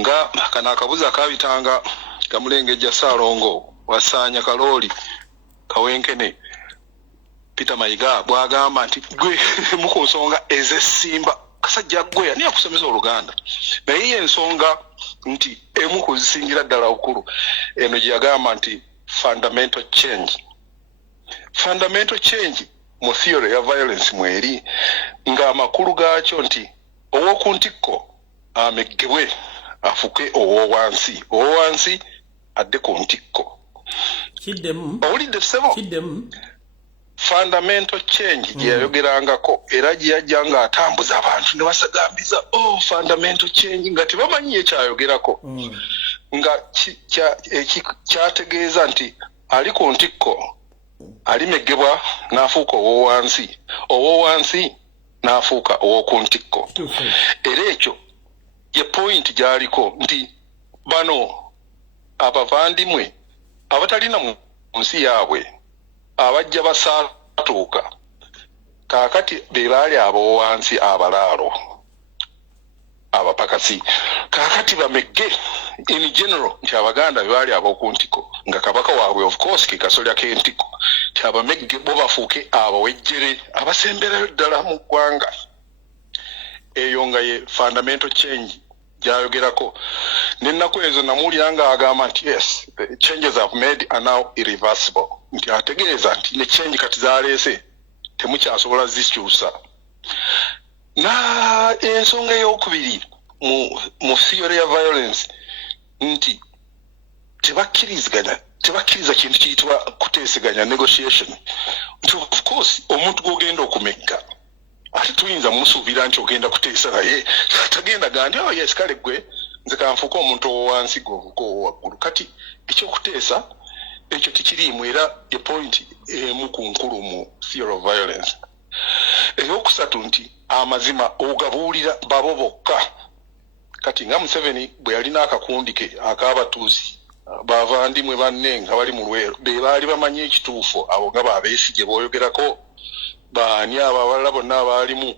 nga kana akabuza kabitanga kamulengejja Saalongo wasaanya Kalooli Kawenkene Peter Mayiga bwagamba nti gwe mu ku nsonga ez'essimba kasajja gwe ani akusomesa Oluganda naye ensonga nti emu ku zisingira ddala okulu eno gye yagamba nti fundamental change mu theory ya violence mweri ng'amakulu gaakyo nti ow'okuntikko ameggebwe afuke owowansi adde ku ntikko owulidde ssebo fundamental change gye yayogerangako era gye yajja ng'atambuza abantu ne basagambiza fundamental change nga tebamanyi ekyayogerako nga kyategeeza nti ali ku ntikko alimeggebwa n'afuuka owowansi n'afuuka ow'oku ntikko era ekyo ye point gy'aliko nti bano abavandimwe abatalina mu nsi yaabwe abajja basaatuuka kaakati be baali ab'owansi abalaalo abapakasi kaakati bamegge in general nti Abaganda be baali ab'oku ntiko nga kabaka waabwe of course ke kasolya k'entiko nti abamegge bo bafuuke abawejjere abasemberayo ddala mu ggwanga eyo nga ye fundamental change gyayogerako n'ennaku ezo namuwulira nga agamba nti yes the changes I've made are now irreversible nti ategeeza nti ne change kati zaleese temukyasobola zikyusa na ensonga ey'okubiri mu theory ya violence nti tebakkiriza kintu kiyitibwa kuteeseganya negotiation nti of course omuntu gw'ogenda okumegga ate tuyinza musuubira nti ogenda kuteesa naye tagenda gandi yes kale gwe nze kanfuuka omuntu owowansi gowaggulu kati ekyokuteesa ekyo tikiriimu era ye point emu ku nkulu mu theory of violence eyokusatu nti amazima ogabuulira babo bokka kati nga Museveni bwe yalina akakundi ke ak'abatuusi bavandimwe banne nga bali mu Lwero be baali bamanyi ekituufu abo nga babeesige booyogerako baani abo abalala bonna abaalimu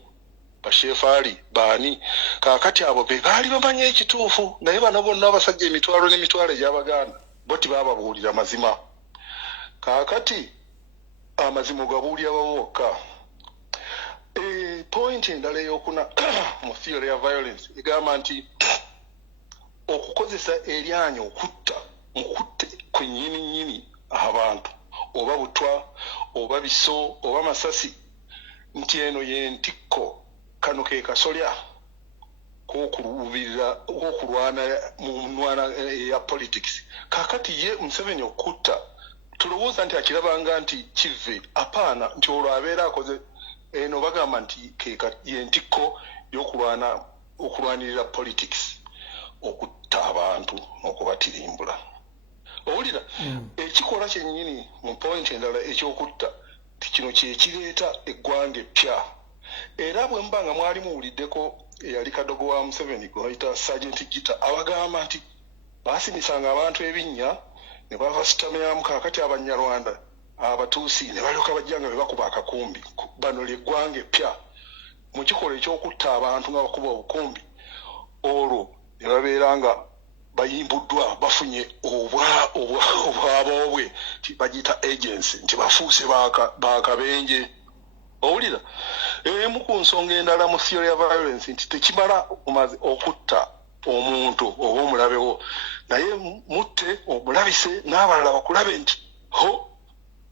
bashefaali baani kaakati abo be baali bamanyi ekituufu naye bano bonna abasajja emitwalo n'emitwalo egy'Abaganda bo tibababuulira mazima kaakati amazima ogabuulira bawokka point endala ey'okuna mu theory ya violence egamba nti okukozesa eryanyi okutta mukutte kwennyini abantu oba butwa oba biso oba masasi nti eno yentikko kano ke kasolya k'okulwana mu nnwana ya politics kaakati ye Museveni okutta tulowooza nti akirabanga nti kive apaana nti olwo abeera akoze eno bagamba nti yentikko y'okulwanirira politics okutta abantu n'okubatirimbula owulira ekikola kyennyini mu point endala ekyokutta ti kino kyekireeta eggwanga eppya era bwe mba nga mwali muwuliddeko eyali kadogo wa Museveni gwe bayita Sergeant Gita abagamba nti baasimisanga abantu ebinnya ne bavasitamyamu kaakati Abanyarwanda abatuusi ne balyoka bajjanga be bakuba akakumbi bano ly'eggwanga eppya mu kikolwa ekyokutta abantu nga bakuba obukumbi olwo ne babeera nga bayimbuddwa bafunye obwaboobwe nti bagiyita agency nti bafuuse bakabenje owulira emu ku nsonga endala mu theory ya violence nti tekimala okutta omuntu oba omulabewo naye mutte omulabise n'abalala bakulabe nti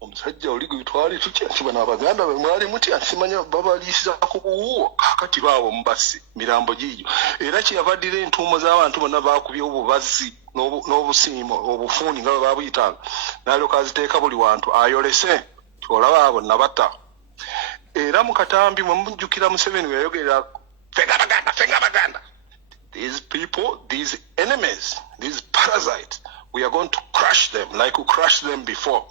omusajja oli gwe twali tutya nti bano Abaganda be mwali mutya nsimanya babaliisiza ku buwuwo kakati baabo mubasi mirambo giiyo era kyeyavaddira entuumo z'abantu bonna baakubye obubazzi n'obusiimo obufuuni nga bwe babuyitanga n'alyoka aziteeka buli wantu ayolese olaba abo nabata era mu katambi mwe mujjukira Museveni we yayogerera fenga baganda these people, these enemies, these parasites, we are going to crush them like we crushed them before.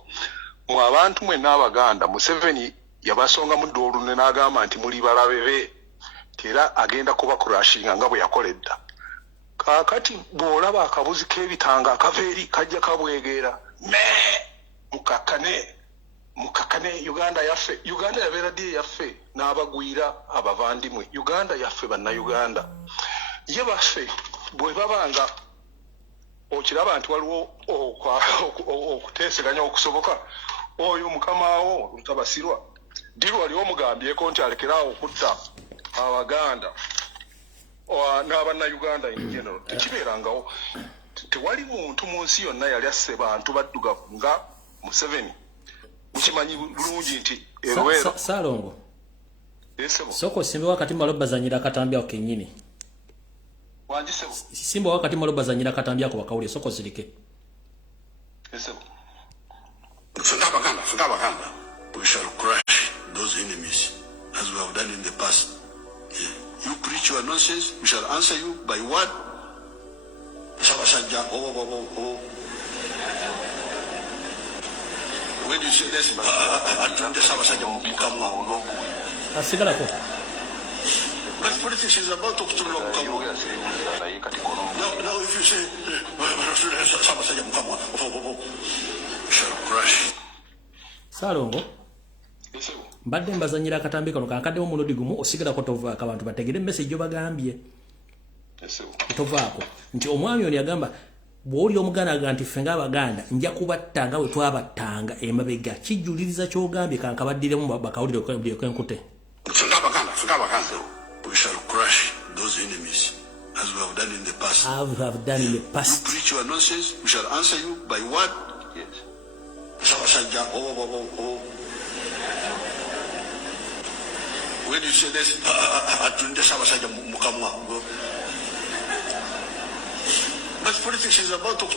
Mu abantu mwe n'abaganda Museveni yabasonga mu ddolu ne n'agamba nti muli balabe be era agenda kuba crushinga nga bwe yakoledda. Kakati bw'olaba akabuzi k'ebitanga akaveeri kajja kabwegeera mukakane Uganda yaffe yabeera ddi yaffe n'abagwira abavandimwe Uganda yaffe bannayuganda ye baffe bwe babanga okiraba nti waliwo okuteeseganya okusoboka oyo mukamawo lutabasirwa ddi waliwo omugambyeko nti alekeraawo okutta abaganda n'abannayuganda in general tekibeerangawo. Tewali muntu mu nsi yonna yali asse bantu baddugavu nga Museveni. Mukimanyi bulungi nti Erwero Salongo soko simba wakati malo bazanyira katambi ako kenyini wanjisebo simba wakati malo bazanyira katambi ako bakawuli soko zirike esebo Fugabaganda, we shall crush those enemies as we have done in the past. You preach your nonsense, we shall answer you by what? When you say this, but politics is about to now if you say we shall crush. Salongo mbadde mbazanyira akatambi kano kakaddewo mulodi gumu osigala ko tovaako abantu bategere message bagambye tovaako nti omwami ono yagamba bw'oli omuganda aga nti ffe ng'abaganda nja kubattanga bwe twabattanga emabega kijjuliriza ky'ogambye kankabaddiremu bakawulire okwenkute. We shall crush those enemies as we have done in the past. As we have done in the past. You preach your nonsense, we shall answer you by what? Yes. When you say this, but politics is about to now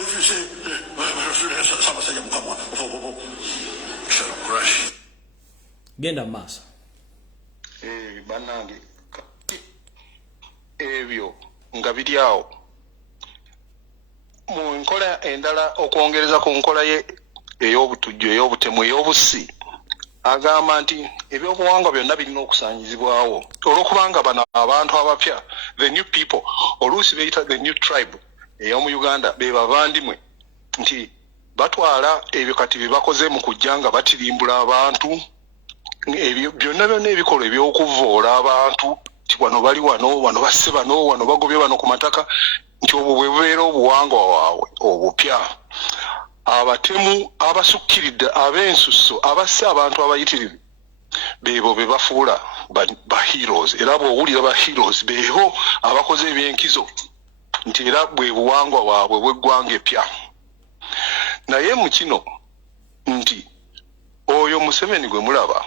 if you say we shall crush. Genda masa. Banange ebyo nga biri awo mu nkola endala okwongereza ku nkola ye ey'obutujju ey'obutemu ey'obusi agamba nti ebyobuwangwa byonna birina okusaanyizibwawo olw'okubanga bano abantu abapya the new people oluusi beeyita the new tribe ey'omu Uganda be bavandimwe nti batwala ebyo kati bye bakoze mu kujja nga batirimbula abantu ebyo byonna ebikolwa eby'okuvoola abantu nti wano bali wano basse bano wano bagobye bano ku mataka nti obwo bwe bubeera obuwangwa waabwe obupya. Abatemu abasukkiridde ab'ensusso abasse abantu abayitirivu beebo be bafuula ba heroes era bw'owulira ba heroes beebo abakoze ebyenkizo nti era bwe buwangwa waabwe bw'eggwanga epya. Naye mu kino nti oyo Museveni gwe mulaba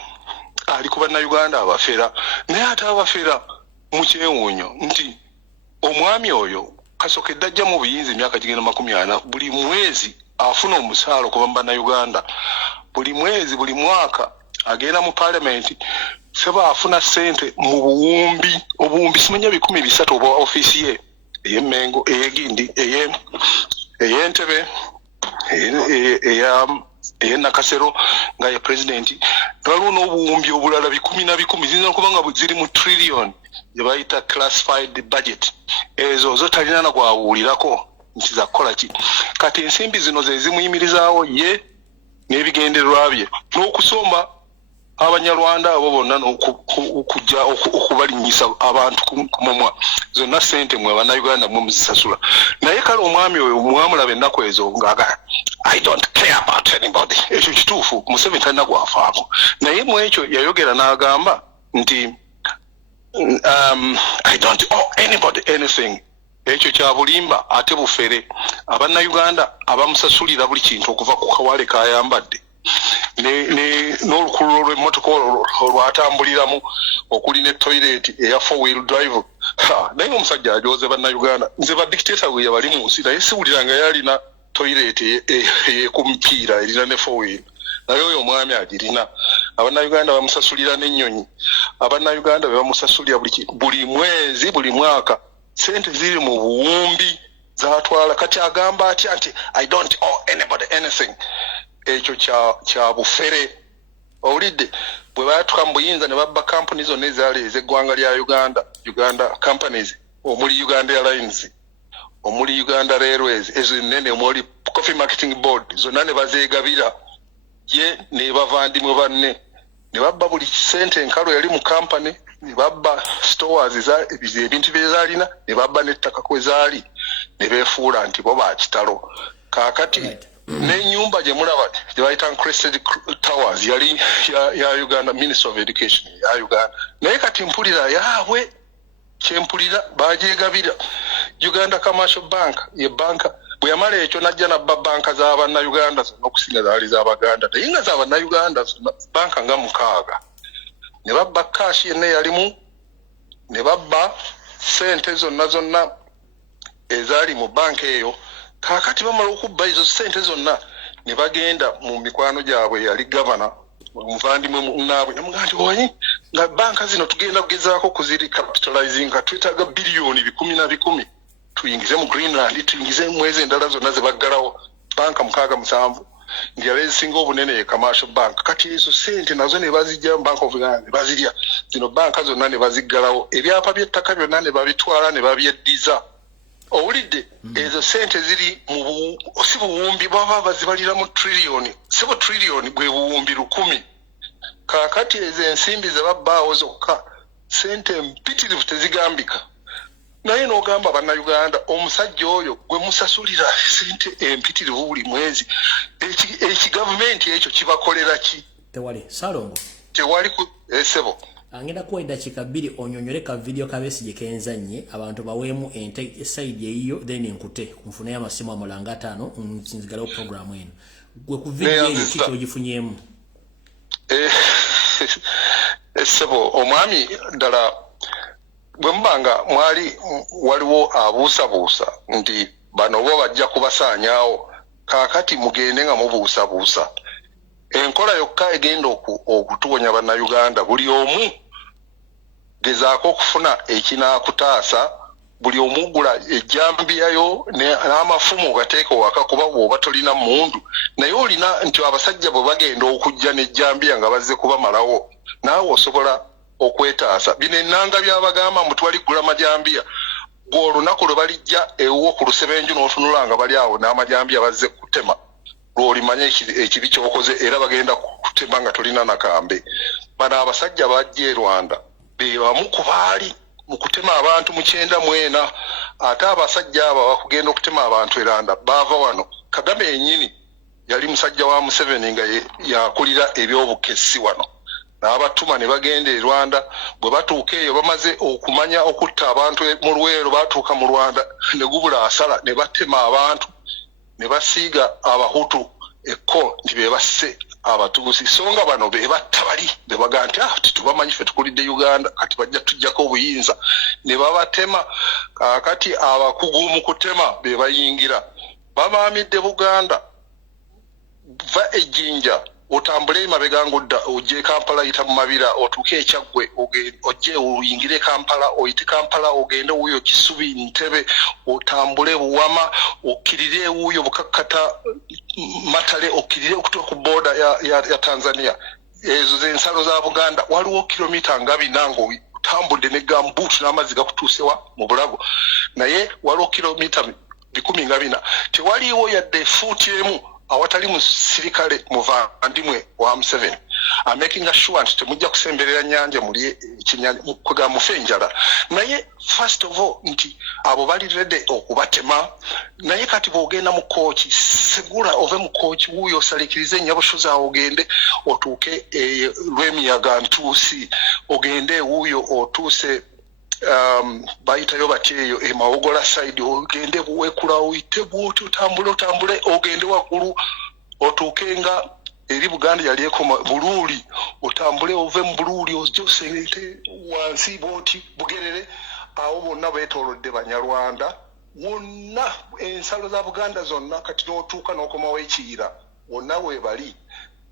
ali ku bannayuganda abafera naye ate abafera mu kyewuunyo nti omwami oyo kasokedde ajja mu buyinza emyaka gigenda 40 buli mwezi afuna omusaala okuva mu bannayuganda buli mwezi buli mwaka agenda mu parliament seba afuna sente mu obuwumbi simanya 1,300 oba ofisi ye ey'Emmengo ey'Egindi ey'Entebbe Nakasero nga ye president waliwo n'obuwumbi obulala 10 zirina okuba nga ziri mu trillion gye bayita classified budget ezo zo talina na gwawulirako nti za kukola ki kati ensimbi zino ze zimuyimirizaawo ye n'ebigendererwa bye n'okusomba abanyarwanda abo bonna n'okujja okubalinnyisa abantu ku mumwa zonna sente mwe bannayuganda mwe muzisasula naye kale omwami oyo mwamulaba ennaku ezo ng'aga I don't care about anybody ekyo kituufu Museveni talina gwafaako naye mu ekyo yayogera n'agamba nti I don't owe anybody anything ekyo kya bulimba ate bufere abannayuganda abamusasulira buli kintu okuva ku kawale kayambadde n'olukulu lw'emmotoka olwatambuliramu okuli ne toilet eya 4-wheel drive naye omusajja ajoze bannayuganda nze ba dictator we yabali mu nsi naye siwuliranga yalina toilet ey'okumpiira erina ne foil naye oyo omwami agirina. Abannayuganda bamusasulira n'ennyonyi, abannayuganda be bamusasulira buli mwezi buli mwaka sente ziri mu buwumbi zatwala. Kati agamba atya nti I don't owe anybody anything. Ekyo kya bufere. Owulidde bwe baatuka mu buyinza ne babba kampuni zonna ezaali ez'eggwanga lya Uganda companies, omuli Uganda Airlines, omuli Uganda Railways, ezo ennene, omuli Coffee Marketing Board, zonna ne bazeegabira ye ne bavandimwe banne ne babba buli sente enkalu yali mu company, ne babba stores ebintu bye zaalina, ne babba n'ettaka kwe zaali, ne beefuula nti bo bakitalo. Kaakati n'ennyumba gye mulaba gye bayita Crested Towers yali ya Uganda Ministry of Education ya Uganda. Naye kati mpulira yaabwe kyempulira bagyegabira. Uganda Commercial Bank ye banka bwe yamala ekyo najja nabba banka z'Abannayuganda zonna okusinga zaali z'Abaganda. Naye nga z'Abannayuganda zonna banka nga 6. Ne babba kashi yenna yalimu, ne babba sente zonna ezaali mu banka eyo. Kaakati bamala okubba ezo sente zonna ne bagenda mu mikwano gyabwe yali gavana omuvandimwe munnaabwe namugamba nti omanyi nga banka zino tugenda kugezaako kuziri capitalizing nga twetaaga biliyoni 10 tuyingize mu Greenland, tuyingize mwezi endala zonna ze baggalawo banka 67 ndyala ezisinga obunene ye Commercial Bank. Kati ezo sente nazo ne bazijja Bank of Uganda ne bazirya, zino banka zonna ne baziggalawo, ebyapa by'ettaka byonna ne babitwala ne babyeddiza. Owulidde ezo sente ziri mu si buwumbi baba bazibalira mu trillion, si bu trillion bwe buwumbi 1000. Kaakati ezo ensimbi ze babbaawo zokka sente mpitirivu tezigambika. Naye n'ogamba Bannayuganda omusajja oyo gwe musasulira sente empitirivu buli mwezi, ekigavumenti ekyo kibakolera ki? Tewali Salongo tewali ku esebo. Angenda kuwa eddakiika 2 onyonyole ka video Kabesigye kenzanye abantu baweemu ente side eyo then nkute nfune amasimu amulanga 5 nsinzigalawo program eno. Gwe ku video eyo kiki ogifunyemu? Esebo omwami ddala bwe mbanga mwali waliwo abuusabuusa nti bano bo bajja kubasaanyaawo, kaakati mugende nga mubuusabuusa. Enkola yokka egenda okutuwonya Bannayuganda, buli omu gezaako okufuna ekinaakutaasa, buli omu gula ejjambiyayo n'amafumu ogateeka waka kuba bw'oba tolina mundu. Naye olina nti abasajja bwe bagenda okujja n'ejjambiya nga bazze kubamalawo, naawe osobola okwetaasa. Bino ennanga byabagamba mutwali gula majambiya, gw'olunaku lwe balijja ewuwo ku lusebenju n'otunula nga bali awo n'amajambiya bazze kutema, lw'olimanya ekibi ky'okoze era bagenda kutema nga tolina nakambe. Bano abasajja bajja e Rwanda be bamu ku baali mu kutema abantu mu 94, ate abasajja abo bakugenda okutema abantu e Rwanda baava wano. Kagame yennyini yali musajja wa Museveni nga yakulira ebyobukessi wano, n'abatuma ne bagenda e Rwanda. Bwe batuuka eyo bamaze okumanya okutta abantu mu Lwero, batuuka mu Rwanda ne gubula asala ne batema abantu ne basiiga Abahutu ekko nti be basse Abatuusi. Songa bano be batta bali be bagaa nti titubamanyi ffe tukulidde Uganda kati bajja tujjako obuyinza, ne babatema. Kaakati abakugu mu kutema be bayingira. Bamaamidde Buganda, va ejjinja otambule emabega ng'odda ojje Kampala yita mu Mabira otuuke e Kyaggwe ojje oyingire Kampala oyite Kampala ogende wuuyo Kisubi Ntebe otambule Buwama okkirire wuuyo Bukakkata Matale okkirire okutuuka ku border ya Tanzania. Ezo z'ensalo za Buganda waliwo kilomita nga 4 nga otambudde ne gambuutu n'amazzi gakutuusewa mu Bulago, naye waliwo kilomita 14. Tewaliwo yadde fuuti emu awatali musirikale muvandimwe wa Museveni making sure nti temujja kusemberera nyanja muli ekinyanja kwega mufe enjala. Naye first of all nti abo bali ready okubatema. Naye kati bwogenda mu kooki segura ove mu kooki wuuyo osalikirize nyabushuza ogende otuuke lw'emiyaga ntuusi ogende wuuyo otuuse bayitayo batyeyo emawogola side ogende buwekula oyite bwoti otambule ogende waggulu otuuke nga eri Buganda yali ekoma Buluuli, otambule ove mu Buluuli ojje osengete wansi bwoti Bugerere awo bonna beetoolodde Banyarwanda wonna ensalo za Buganda zonna kati n'otuuka n'okomawo ekiyira wonna weebali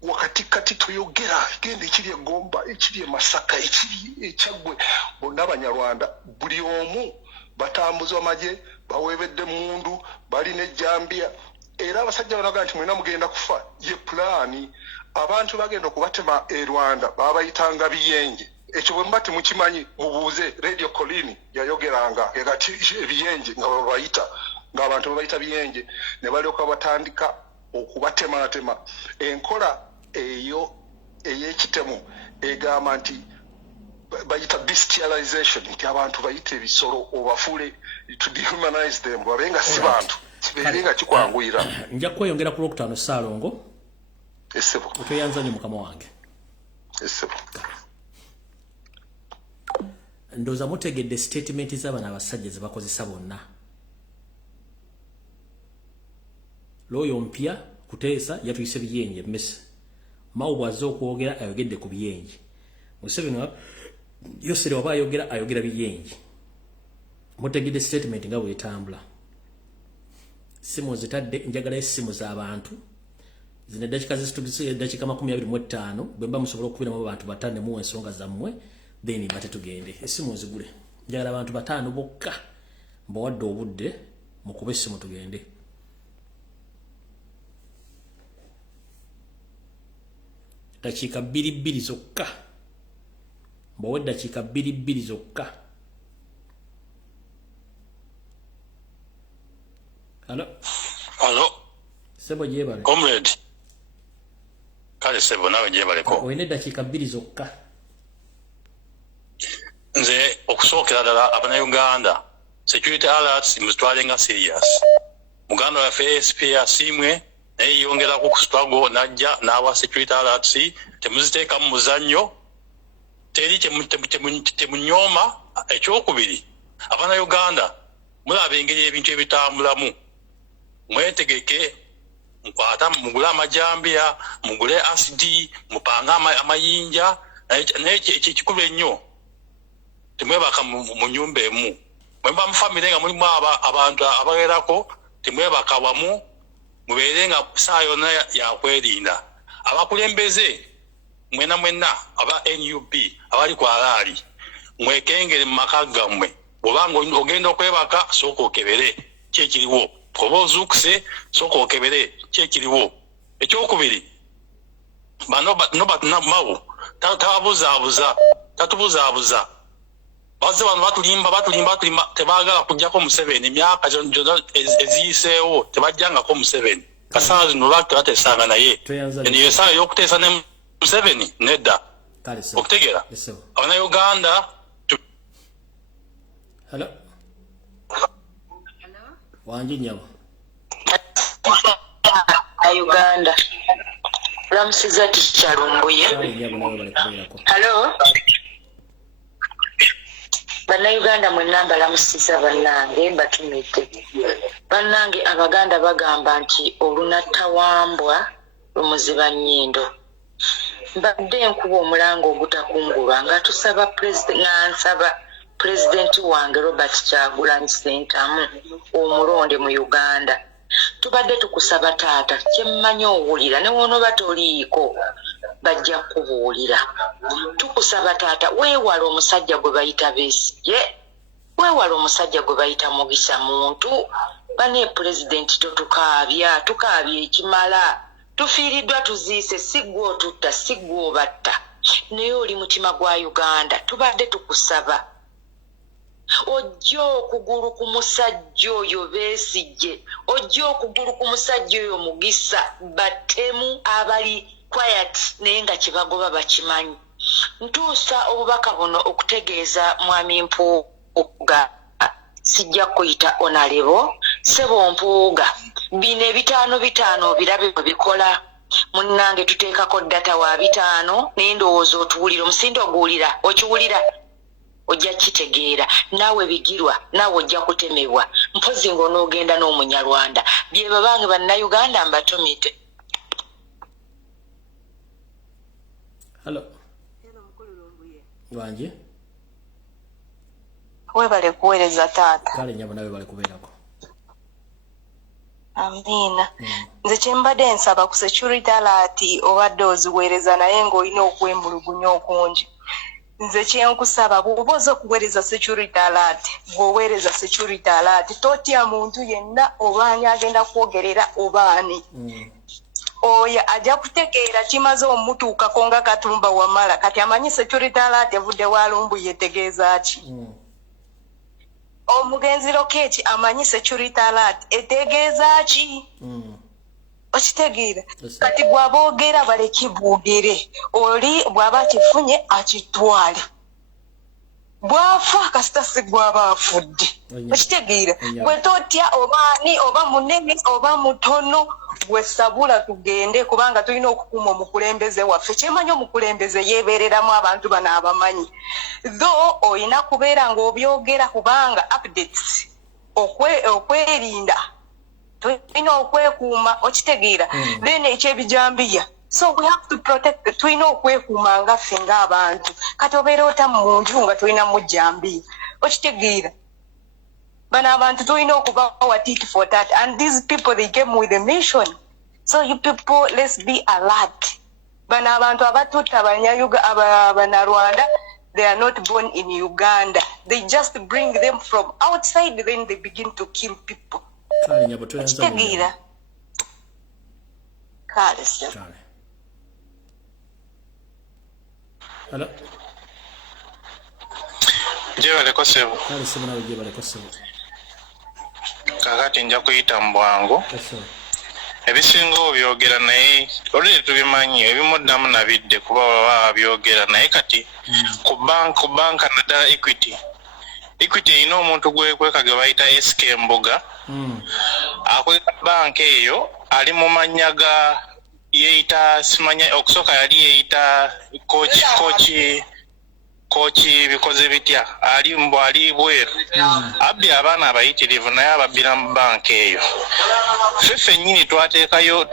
wakati kati toyogera genda ekiri eGomba ekiri Masaka ekiri eKyaggwe bonna Banyarwanda buli omu batambuza amagye baweebedde mundu bali n'ejjambya era abasajja banaga nti mwena mugenda kufa ye pulaani abantu bagenda okubatema e Rwanda babayitanga biyenje ekyo bwe mbati mukimanyi mubuuze radio Colini yayogeranga egati ebiyenje nga babayita ng'abantu babayita biyenje ne balyoka batandika okubatematema enkola eyo ey'ekitemu egamba nti bayita bestialization nti abantu bayita ebisolo obafule to dehumanize them babenga si bantu kibeerenga kikwanguyira nja kweyongera ku Lwokutaano Ssaalongo esebo otoyanza nnyo mukama wange esebo ndooza mutegedde statement z'abana abasajja ze bakozesa bonna looyo mpya kuteesa yatuyise biyenje mmese mawu bw'azze okwogera ayogedde ku biyenje Museveni yosere oba ayogera biyenje mutegedde statement nga bwetambula simu zitadde njagala essimu z'abantu zine dakika zisitugise dakika 25 bwemba musobola okubiramu abantu batane mu ensonga zammwe then bate tugende essimu zigule njagala abantu batano bokka mbawadde obudde mukube essimu tugende dakika 2 zokka mbawadde dakika 2 zokka Hello. Sebo jebale. Comrade. Kale sebo nawe jebale ko. Oyine dakika 2 zokka. Nze okusookera ddala Abannayuganda security alerts muzitwalenga serious. Muganda waffe ASP asimwe naye yongera ku struggle najja n'awa security alerts temuziteeka mu muzannyo teri temunyoma ekyokubiri Abannayuganda mulaba engeri ebintu ebitambulamu mwetegeke mkwata mugule amajambia mugule acid mupanga amayinja naye kikulu ennyo temwebaka mu nyumba emu mwemba mu family nga mulimu abantu abagerako temwebaka wamu mubeerenga saa yonna yakwerinda abakulembeze mwena aba NUP abali ku alaali mwekengere mu maka gammwe bw'obanga ogenda okwebaka sooka okebere kyekiriwo oba ozuukuse sooka okebere kyekiriwo ekyokubiri bano mawo tatubuzaabuza bazze bano batulimba tebaagala kujjako Museveni emyaka gyonna eziyiseewo tebajjangako Museveni kasaa zino lwaki batesanga naye eniyo esaawa ey'okuteesa ne Museveni nedda okutegeera Abannayuganda Hello. Wanji nyabo. Uganda. Lamusiza Tikyalumbuye. Hello. Bannayuganda mwenna lamusiza bannange mbatumidde. Bannange Abaganda bagamba nti olunattawambwa lumuziba nnyindo. Mbadde nkuba omulanga ogutakungulwa nga tusaba President wange Robert Kyagulanyi Ssentamu omulonde mu Uganda. Tubadde tukusaba taata kyemmanyi owulira ne wonoba toliiko bajja kubuulira. Tukusaba taata weewala omusajja gwe bayita Besigye, weewala omusajja gwe bayita Mugisha muntu. Bane President totukaabya, tukaabya ekimala. Tufiiriddwa tuziise siggwe otutta siggwe obatta. Naye oli mutima gwa Uganda tubadde tukusaba. Ojja okugulu ku musajja oyo Besigye, ojja okugulu ku musajja oyo Mugisa batemu abali quiet naye nga kibagoba bakimanyi. Ntuusa obubaka buno okutegeeza mwami Mpuuga sijja kuyita onalebo sebo Mpuuga bino 5 birabe bwe bikola munnange tuteekako data wa 5 naye ndowooza otuwulira omusindo oguwulira okiwulira ojja kitegeera naawe bigirwa naawe ojja kutemebwa mpozi ng'onoogenda n'Omunyarwanda bye babange Bannayuganda mbatumite. Hello. Wanje. webale kuweereza taata. Kale nyabo nawe bale kubeerako. Amina. Nze kyembadde nsaba ku security alert obadde oziweereza naye ng'olina okwemulugunya okungi. Nze kyenkusaba bw'oba oza okuweereza security alert, bw'oweereza security alert totya muntu yenna obaani agenda kwogerera obaani. Oya ajja kutegeera kimaze omutuukako nga Katumba Wamala kati amanyi security alert evudde Walumbu yetegeeza ki? Omugenzi Lokeki amanyi security alert etegeeza ki? Okitegeera kati bw'aboogera baleki boogere oli bw'aba kifunye akitwale bwafa kasita si gw'aba afudde. Okitegeera bwe totya obaani oba munene oba mutono gwe sabula tugende kubanga tulina okukuuma omukulembeze waffe. Kyemanyi omukulembeze yeebeereramu abantu bano abamanyi tho olina kubeera ng'obyogera kubanga updates okwerinda tulina okwekuuma. Okitegeera then ekyebijambiya so we have to protect tulina okwekuuma nga ffe ng'abantu kati obeera otamu mu nju nga tulina mujambiya. Okitegeera bano abantu tulina okubawa tit for tat and these people they came with a mission. So you people let's be alert. Bano abantu abatutta Abanyarwanda they are not born in Uganda. They just bring them from outside then they begin to kill people. Kale nyabo tuyanza. Okitegeera kale se. Kale. Hello. Jebale kosebo. Kale se mwana jebale kosebo. Kakati nja kuyita mu bwangu. Ebisinga obyogera naye oluli tubimanyi ebimuddamu nabidde kuba baba byogera naye kati ku banka naddala Equity erina omuntu gweka ge bayita SK Mbuga akweka banka eyo ali mu mannya ga yeeyita simanya okusooka yali yeeyita kochi bikoze bitya ali bweru abbi abaana abayitirivu naye ababbira mu banka eyo. Ffe nnyini twateekayo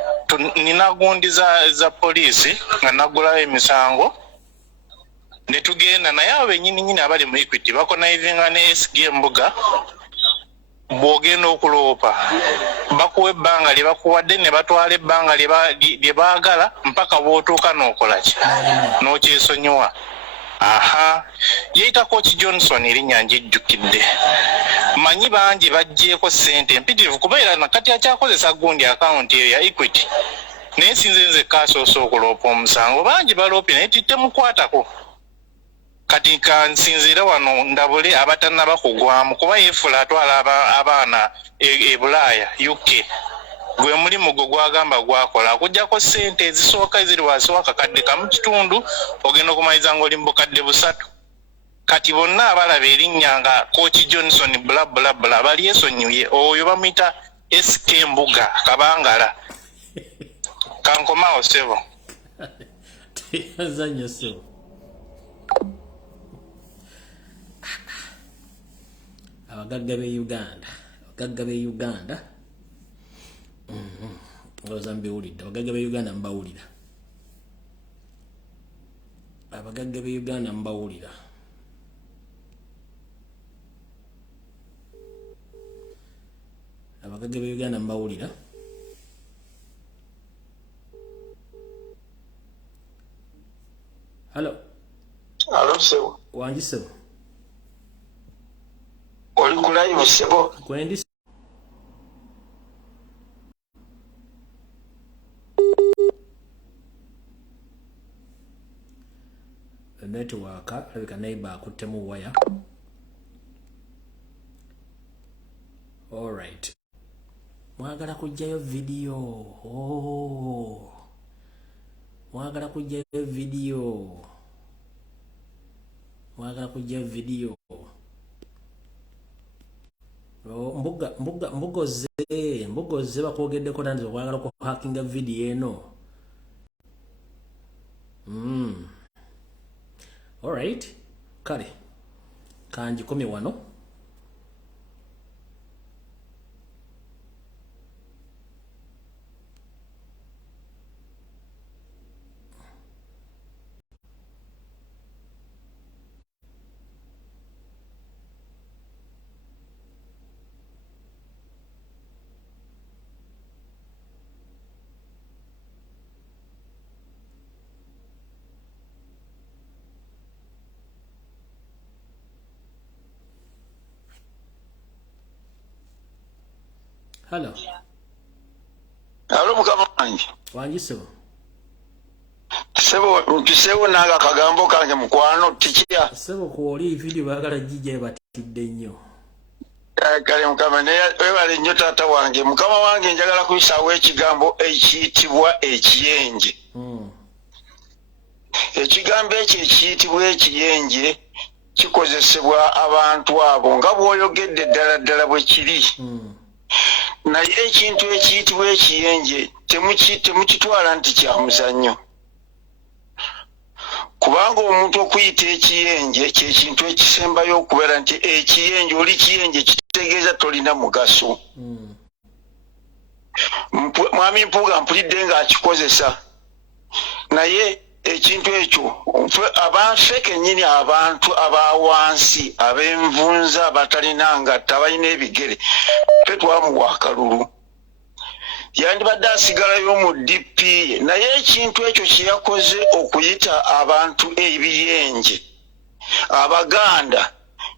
nina gundi za poliisi nga naggulawo emisango ne tugenda naye abo bennyini abali mu Equity bakonayivinga ne SG Mbuga. Bw'ogenda okuloopa bakuwa ebbanga lye bakuwadde ne batwala ebbanga lye baagala mpaka bw'otuuka n'okolaki n'okyesonyiwa. Yeeyita Coach Johnson erinnya njijjukidde. Manyi bangi baggyeko ssente mpitirivu kubeera nakati akyakozesa gundi akawunti eyo ya Equity naye sinze nze kaasoose okuloopa omusango bangi baloopye naye titemukwatako. Kati kansinzira wano ndabule abatannaba kugwamu kuba yeefula atwala abaana e Bulaaya UK gwe mulimu gwe gwagamba gwakola akuggyako ssente ezisooka eziri wansi wakakadde kamu kitundu ogenda okumaliriza ng'oli mu bukadde busatu. Kati bonna abalaba erinnya nga Coach Johnson bula bali esonyiye oyo bamuyita SK Mbuga Kabangala. Kankomawo sebo. Yazanyo sebo. Abagagga be Uganda ngoza mbiwulidde abagagga be Uganda mbawulira. Abagagga be Uganda mbawulira. Abagagga be Uganda mbawulira. Hello. Hello sebo. Wangi sebo. Oli kulayivu sebo. Kwendi network alabika neighbor akuttemu waya. Alright. Mwagala kujjayo video. Mwagala kujjayo video. Mbugoze bakwogeddeko nanze okwagala ku hackinga video eno. Alright. Kale. Kanjikomye wano. Hello. Alo mukama wange. Wangi sebo. Sebo mpisewo naga kagambo kange mukwano tikia. Sebo kuoli video bagala jije batidde nnyo. Kale mukama ne webale nnyo taata wange. Mukama wange njagala kuyisawo ekigambo ekiyitibwa ekiyenje. Ekigambo ekyo ekiyitibwa ekiyenje kikozesebwa abantu abo nga bw'oyogedde ddala bwe kiri. Naye ekintu ekiyitibwa ekiyenje temukitwala nti kya muzannyo. Kubanga omuntu okuyita ekiyenje ky'ekintu ekisembayo okubeera nti ekiyenje oli kiyenje kitegeeza tolina mugaso. Mwami Mpuga mpulidde ng'akikozesa. Naye ekintu ekyo abanfe kennyini abantu abawansi ab'envunza abatalina ngatta abalina ebigere fe twamuwa akalulu yandibadde asigalayo mu DP naye ekintu ekyo kyeyakoze okuyita abantu ebiyenje Abaganda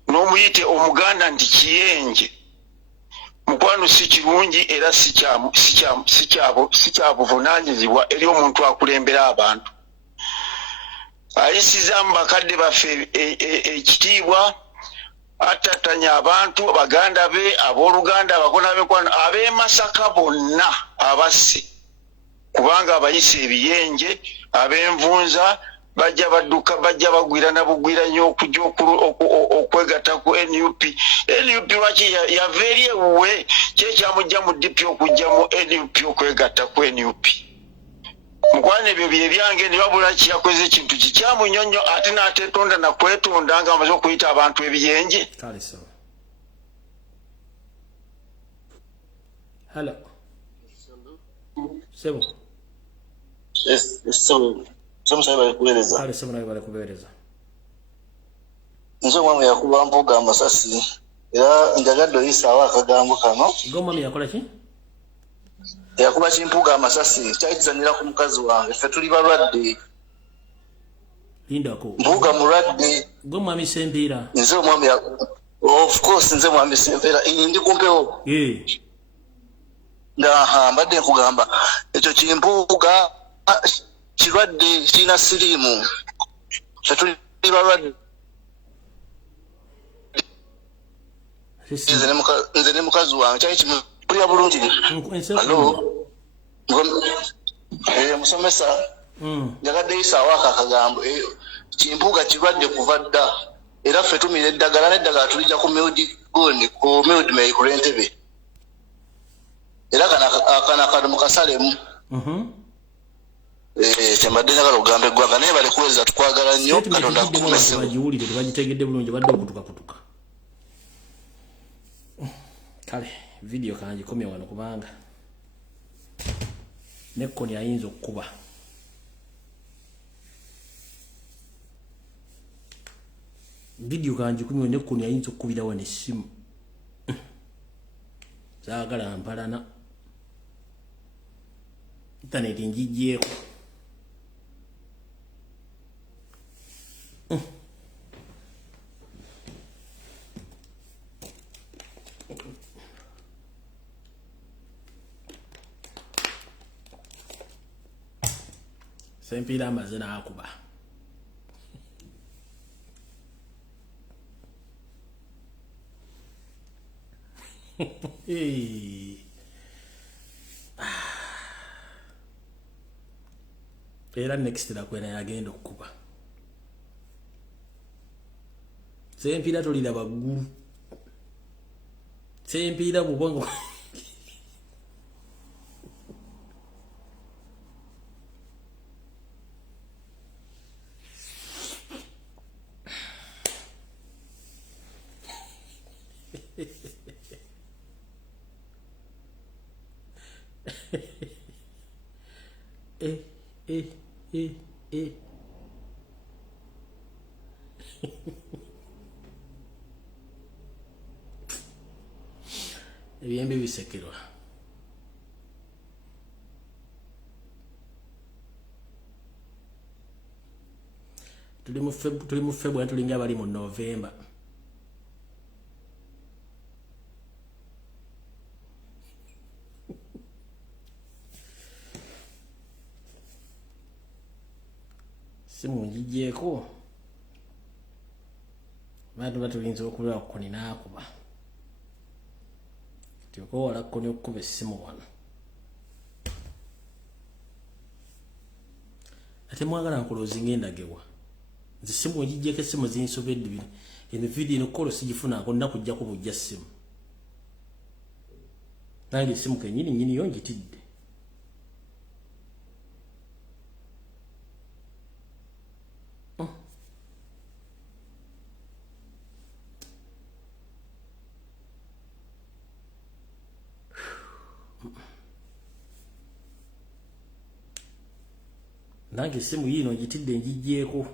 n'omuyite omuganda nti kiyenje mukwano si kirungi era si kyabuvunaanyizibwa eri omuntu akulembera abantu. Ayisiza mu bakadde baffe ekitiibwa atatanya abantu Baganda be abooluganda abakona bekwano ab'e Masaka bonna abasse kubanga abayise ebiyenje ab'envunza bajja badduka bajja bagwira na bugwira nnyo okujja okwegatta ku NUP. NUP lwaki yava eri ewuwe kyekyamujja mu DP okujja mu NUP okwegatta ku NUP. Mukwano ebyo bye byange ne wabula kiyakoze ekintu kikyamunyonnyo ate n'ateetonda nakwetonda nga amaze okuyita abantu ebiyenje. Kale sawa. Hello. Sebo. Yes, so bali kubereza. Kale sebo nayo bali kubereza. Nzo mwamu yakuba Mpuga amasasi era njagadde oyisaawo akagambo kano. Gomami yakola ki? Yakuba Mpuga amasasi kyakizanira ku mukazi wange ffe tuli balwadde. Lindako. Mpuga mulwadde. Gomami Sempira. Nze omwami of course nze mwami Sempira ndi kumpewo. Mbadde nkugamba ekyo Kimpuga kirwadde kirina siriimu ffe tuli balwadde. Nze ne mukazi wange kyali kimulya bulungi. Hello. Musomesa njagadde yisaawo akagambo Kimpuga kirwadde kuva dda era ffe tumira eddagala n'eddagala tulijja ku Mild May ku Lentebe era akana kano mukasalemu. Kyembadde njagala okugamba eggwanga naye bali kuweza tukwagala nnyo Katonda akukumesebo. Bagiwulire tebagitegedde bulungi badde okutukakutuka. Kale video kangikomye wano kubanga nekkoni ayinza okukuba. Video kangikomye nekkoni ayinza okukubira wano essimu. Zaagala mpalana. Internet ngigyeko. Sempira amaze n'akuba. Era next lakwena yagenda okukuba. Sempira tolira baggulu. Sempira bubongo. Ebyembe bisekerwa. Tuli mu February tulinga bali mu November. ngijjeeko bantu batulinze okulwa kukoni naakuba tyokowola kkoni okukuba essimu wano ate mwagala nkuloozinga endagewa nze essimu ngijjeeko essimu zinsobedde bino eno vidiyo eno kolo sigifunako nnaku jjako bujja ssimu nange essimu kenyini nyini yo njitidde nange essimu yiino njitidde njijjeeko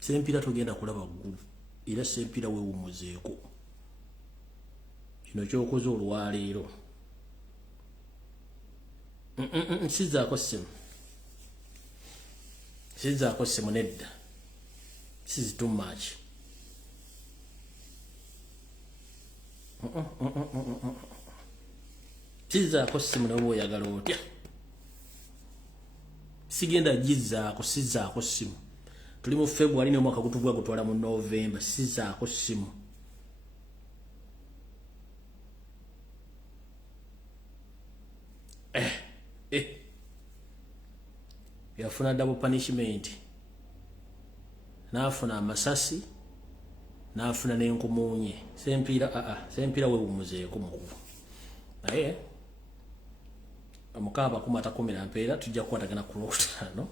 sempira togenda kulaba ggulu era sempira weewumuzeeko kino kyokoze olwaleero sizaako ssimu nedda sizi too much sizaako ssimu nawe oyagala otya sigenda gizaako sizaako ssimu tuli mu February n'omwaka gutugwa gutwala mu November sizaako ssimu yafuna double punishment naafuna amasasi naafuna n'enkumunye sempira weewumuzeeko mukubu naye omukaba kumata 10 mpeera tujja kukwatagana ku Lwokutaano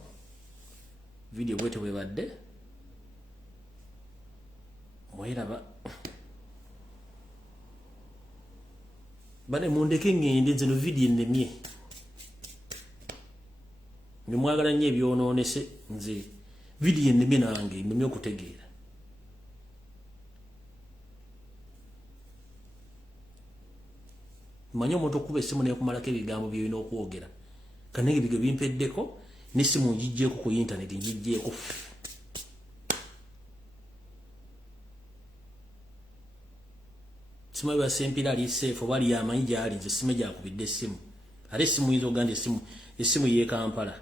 video bwete bwebadde mweraba bane mundeke ngende nze no video ennemye nimwagala nnyo ebyonoonese nze video ennemye nange ennemye okutegeera manyi omuntu okuba essimu neekumalako ebigambo byolina okwogera kanenge bigwe bimpeddeko n'essimu ngijjeeko ku intaneti ngijjeeko simu eba sempira ali seefu oba ali amanyi gyali nze essimu gyakubidde essimu ate essimu yinza oganda essimu y'e Kampala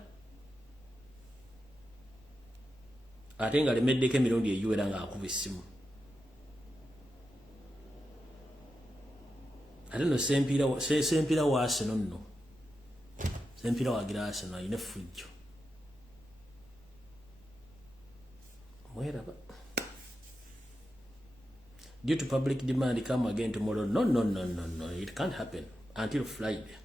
ate nga lemeddeko emirundi egiwera ng'akuba essimu ate no sempira waaseno nno sempira wagira aseno ayina effujjo mweraba due to public demand come again tomorrow no it can't happen until Friday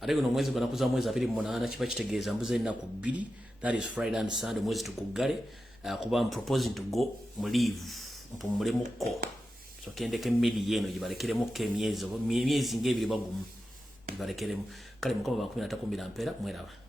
ate guno omwezi gwanakuza mwezi 28 kiba kitegeeza mbuze ennaku 2 that is Friday and Sunday mwezi tukuggale kuba I'm proposing to go mu leave mpumulemuko so kendeke mmedi yeno gibalekiremu emyezi ng'ebiri bagumu gibalekiremu kale mukoma 13 mpeera mweraba